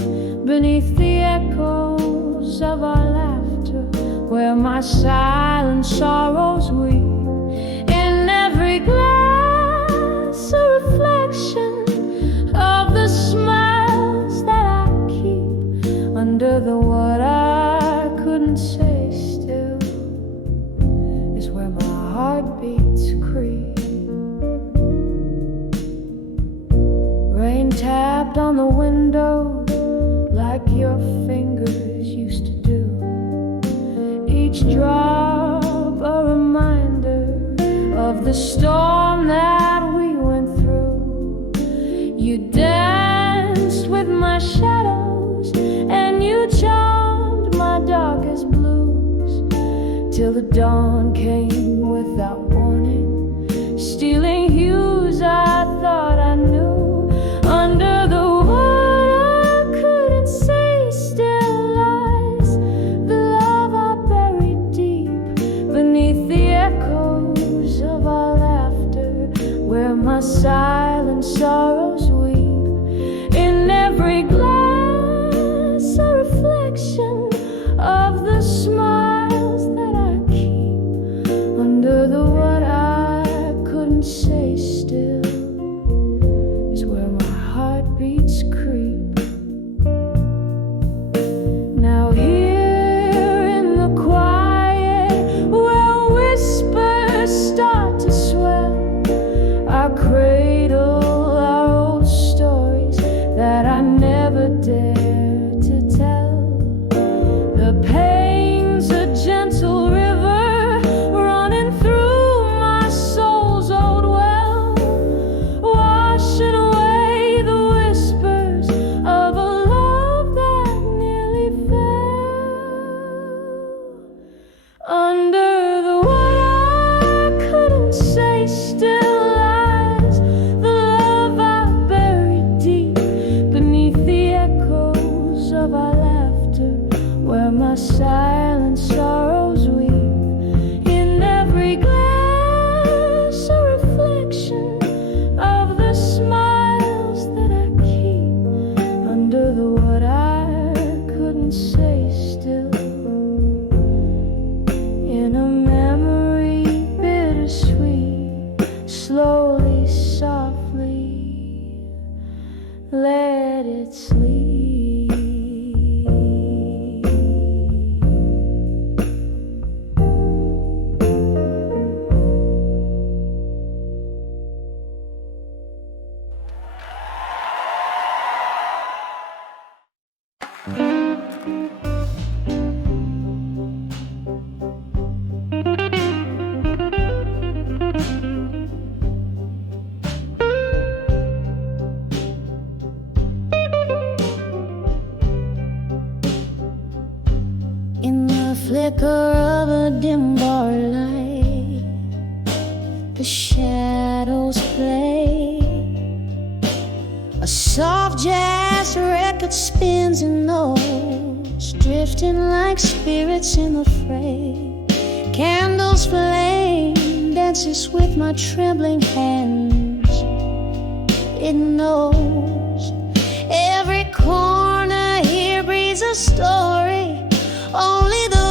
beneath the echoes of our laughter, where my silent sorrows weep. In every glass a reflection of the smiles that I keep. Under the what I couldn't say still is where my heart beats creep. Rain tapped on the window like your fingers used to do, each drop a reminder of the storm that we went through. You danced with my shadows and you charmed my the dawn came without warning, stealing hues I thought I knew. Under the what I couldn't say still lies the love I buried deep beneath the echoes of our laughter, where my silent sorrows weep. In every glass a reflection of the smiles that I keep. Under the what I couldn't say still is where my heartbeats creep. Now here in the quiet, where whispers start to swell, I cradle our old stories that I never dared to tell. The pain's a gentle river running through my soul's old well, washing away the whispers of a love that nearly fell. Under the what I couldn't say still lies the love I buried deep beneath the echoes of our laughter, where my silent sorrows weep. In every glass a reflection of the smiles that I keep. Under the what I couldn't say still, in a memory bittersweet, slowly, softly let it sleep. In the flicker of a dim bar light, the shadows play. A soft jazz record spins in notes, drifting like spirits in the fray. Candles flame, dances with my trembling hands. It knows every corner here breathes a story. Only the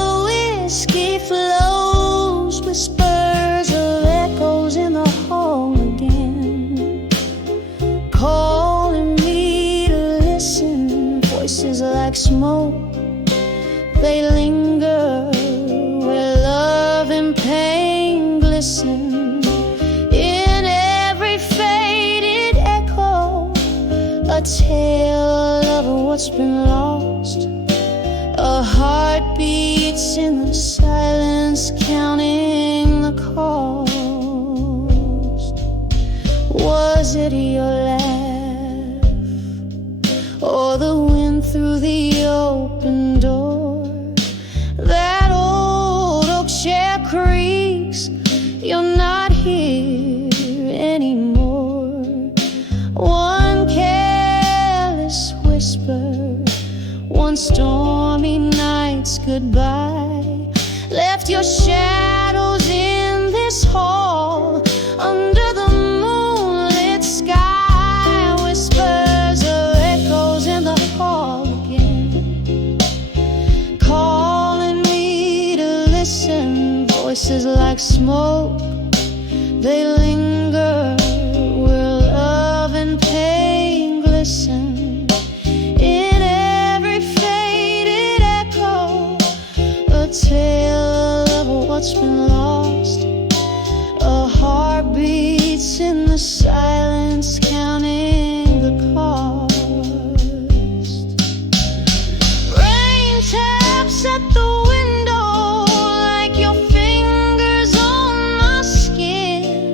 whiskey flows, whispers of echoes in the hall again, calling me to listen. Voices like smoke, they linger where love and pain glisten. In every faded echo, a tale of what's been lost. A heart beats in the silence, counting the cost. Was it your laugh, or the wind through the open door? That old oak chair creaks, you're not here anymore. One careless whisper, one stormy night's goodbye, left your shadows in this hall. Under the moonlit sky, whispers of echoes in the hall again, calling me to listen. Voices like smoke, they linger where love and pain glisten. In every faded echo, a tale of what's been lost. A heart beats in the silence, counting the cost. Rain taps at the window like your fingers on my skin.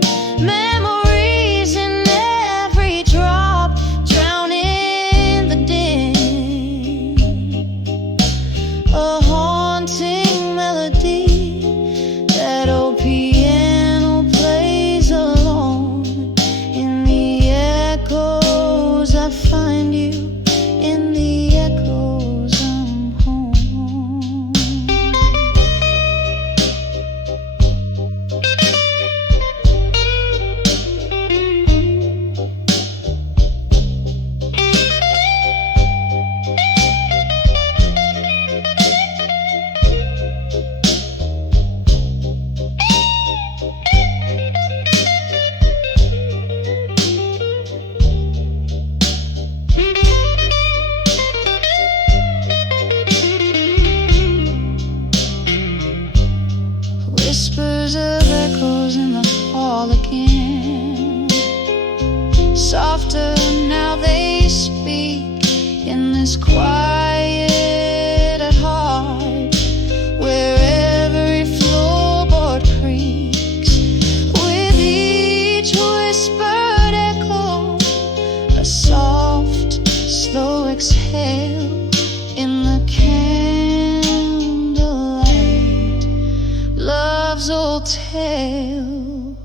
dull tale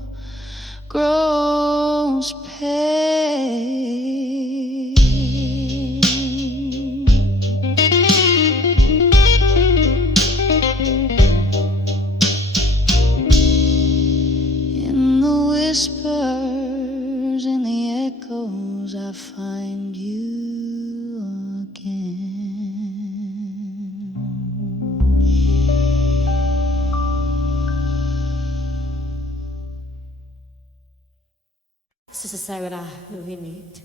grows pale. In the whispers, in the echoes, I find you again. Sa Sarah Luminate.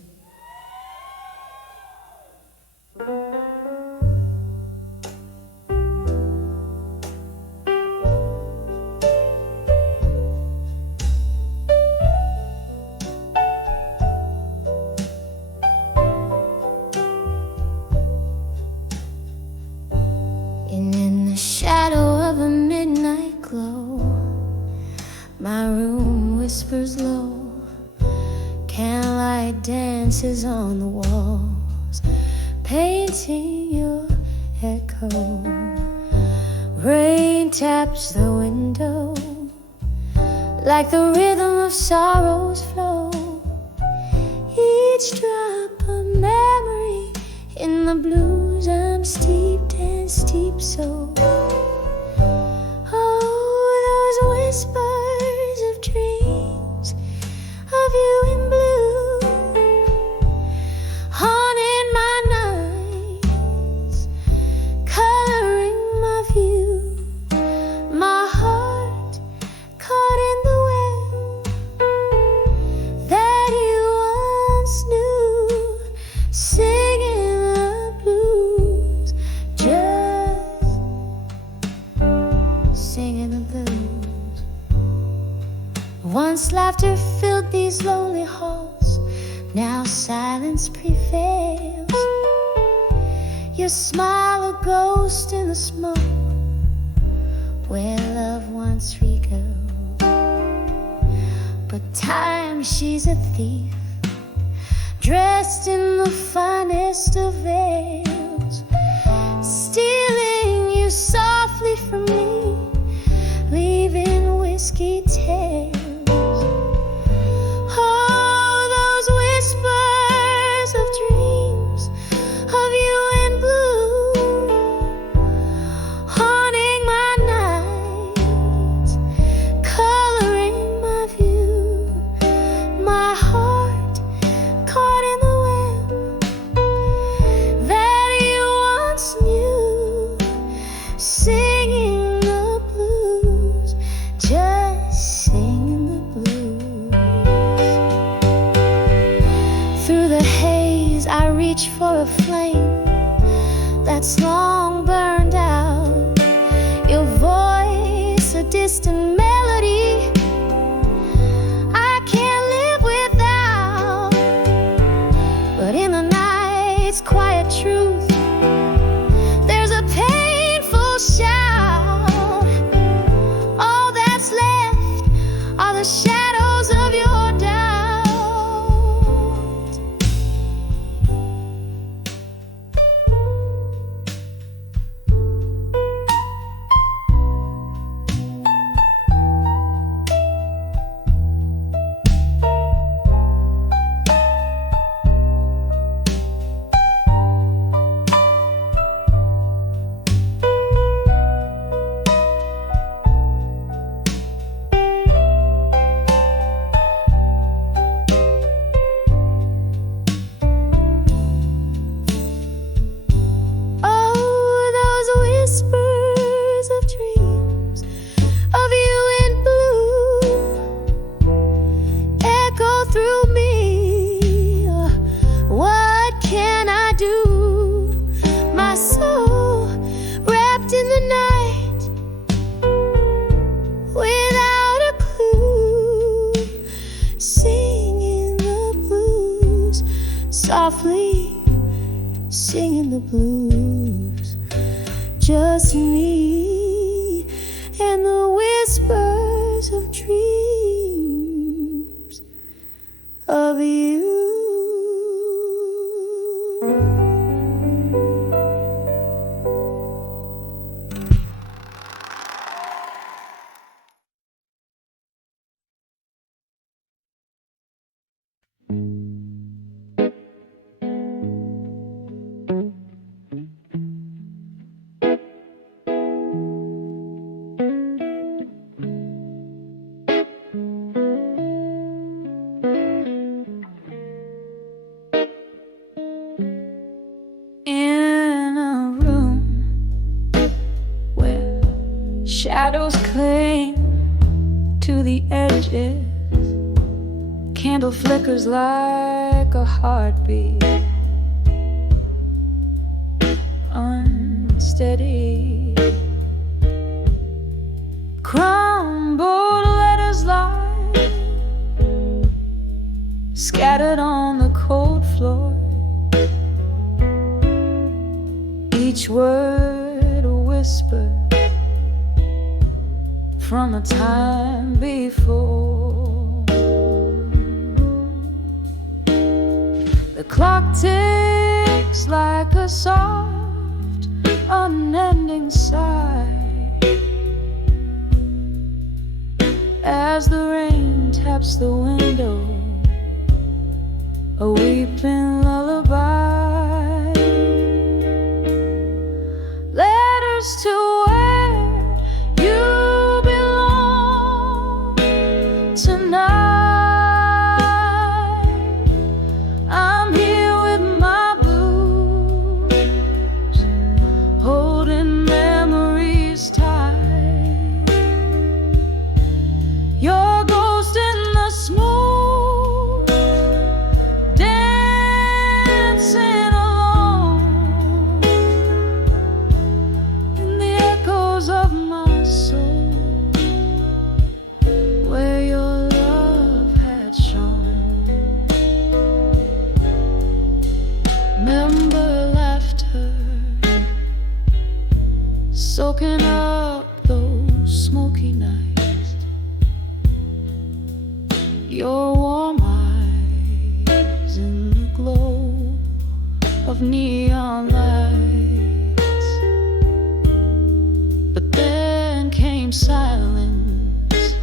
And in the shadow of a midnight glow, my room whispers low. Candlelight dances on the walls, painting your echo. Rain taps the window like the rhythm of sorrow's flow. Each drop a memory in the blues. I'm steeped and steep so. Oh, those whispers of dreams of you in blue, haunting my nights, coloring my view. My heart caught in the web that you once knew, singing the blues, just singing the blues. Once laughter filled these lonely halls, now silence prevails. Your smile a ghost in the smoke where love once regaled. But time, she's a thief, dressed in the finest of veils, stealing you softly from me, leaving whiskey tales. Oh, those whispers of dreams of you in blue, haunting my nights, coloring my view. My heart caught in the web that you once knew, singing the blues, just singing the blues. Through the haze I reach for a flame that's long burned out. Your voice, a distant melody I can't live without. But in the night's quiet truth, there's a painful shout. All that's left are the shadows of your doubt. Softly singing the blues, just me and the whispers of dreams of you. Shadows cling to the edges. Candle flickers like a heartbeat, unsteady. Crumbled letters lie scattered on the cold floor. Each word a whisper from a time before. The clock ticks like a soft, unending sigh as the rain taps the window, a weeping lullaby. Letters to where you belong tonight. I'm here with my blues, holding memories tight. Your ghost in the smoke, dancing alone in the echoes of my soul, where your love had shone. Remember laughter soaking up those smoky nights. Your warm eyes in the glow of neon lights. But then came silence,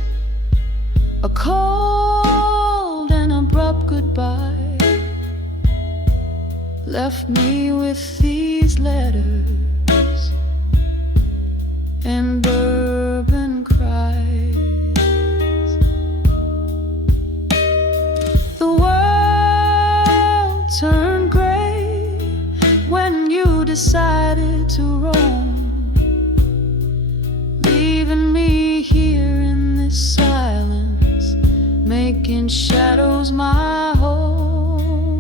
a cold and abrupt goodbye. Left me with these letters and bourbon cries. The world turned gray when you decided to roam, leaving me here in this silence, making shadows my home.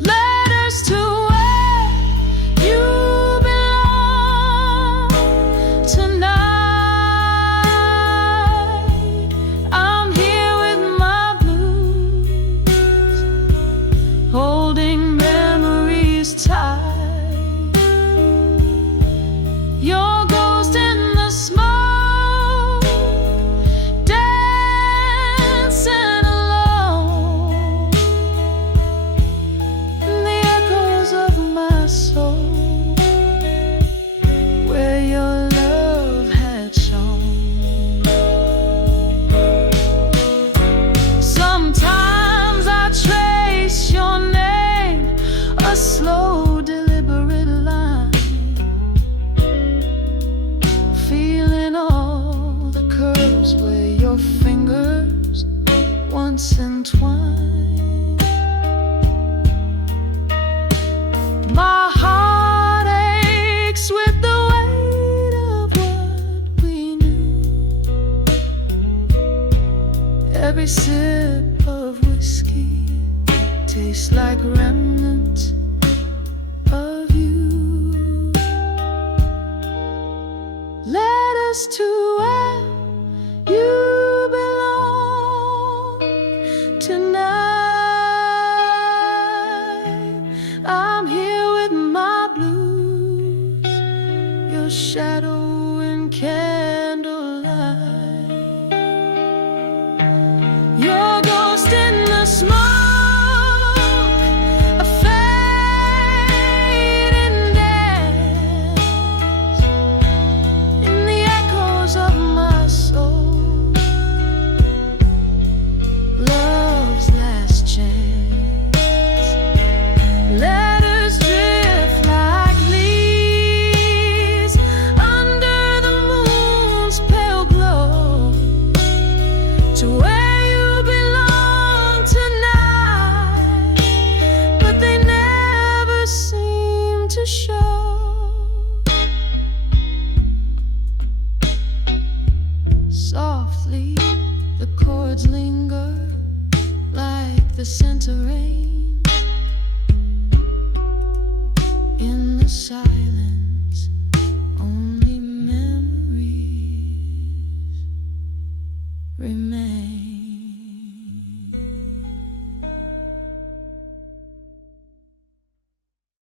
Letters to where you belong tonight. I'm here with my blues, holding memories tight. Your ghost in the smoke, dancing alone in the echoes of my soul, where your love had shone. Sometimes I trace your name, a slow, deliberate line, feeling all the curves where your fingers once entwined. My heart aches with the weight of what we knew. Every sip of whiskey tastes like remnants of you. Letters to where you belong tonight. I'm here with my blues, your shadow in candlelight. Your ghost in the smoke, a fading dance in the echoes of softly, the chords linger like the center rain in the silence.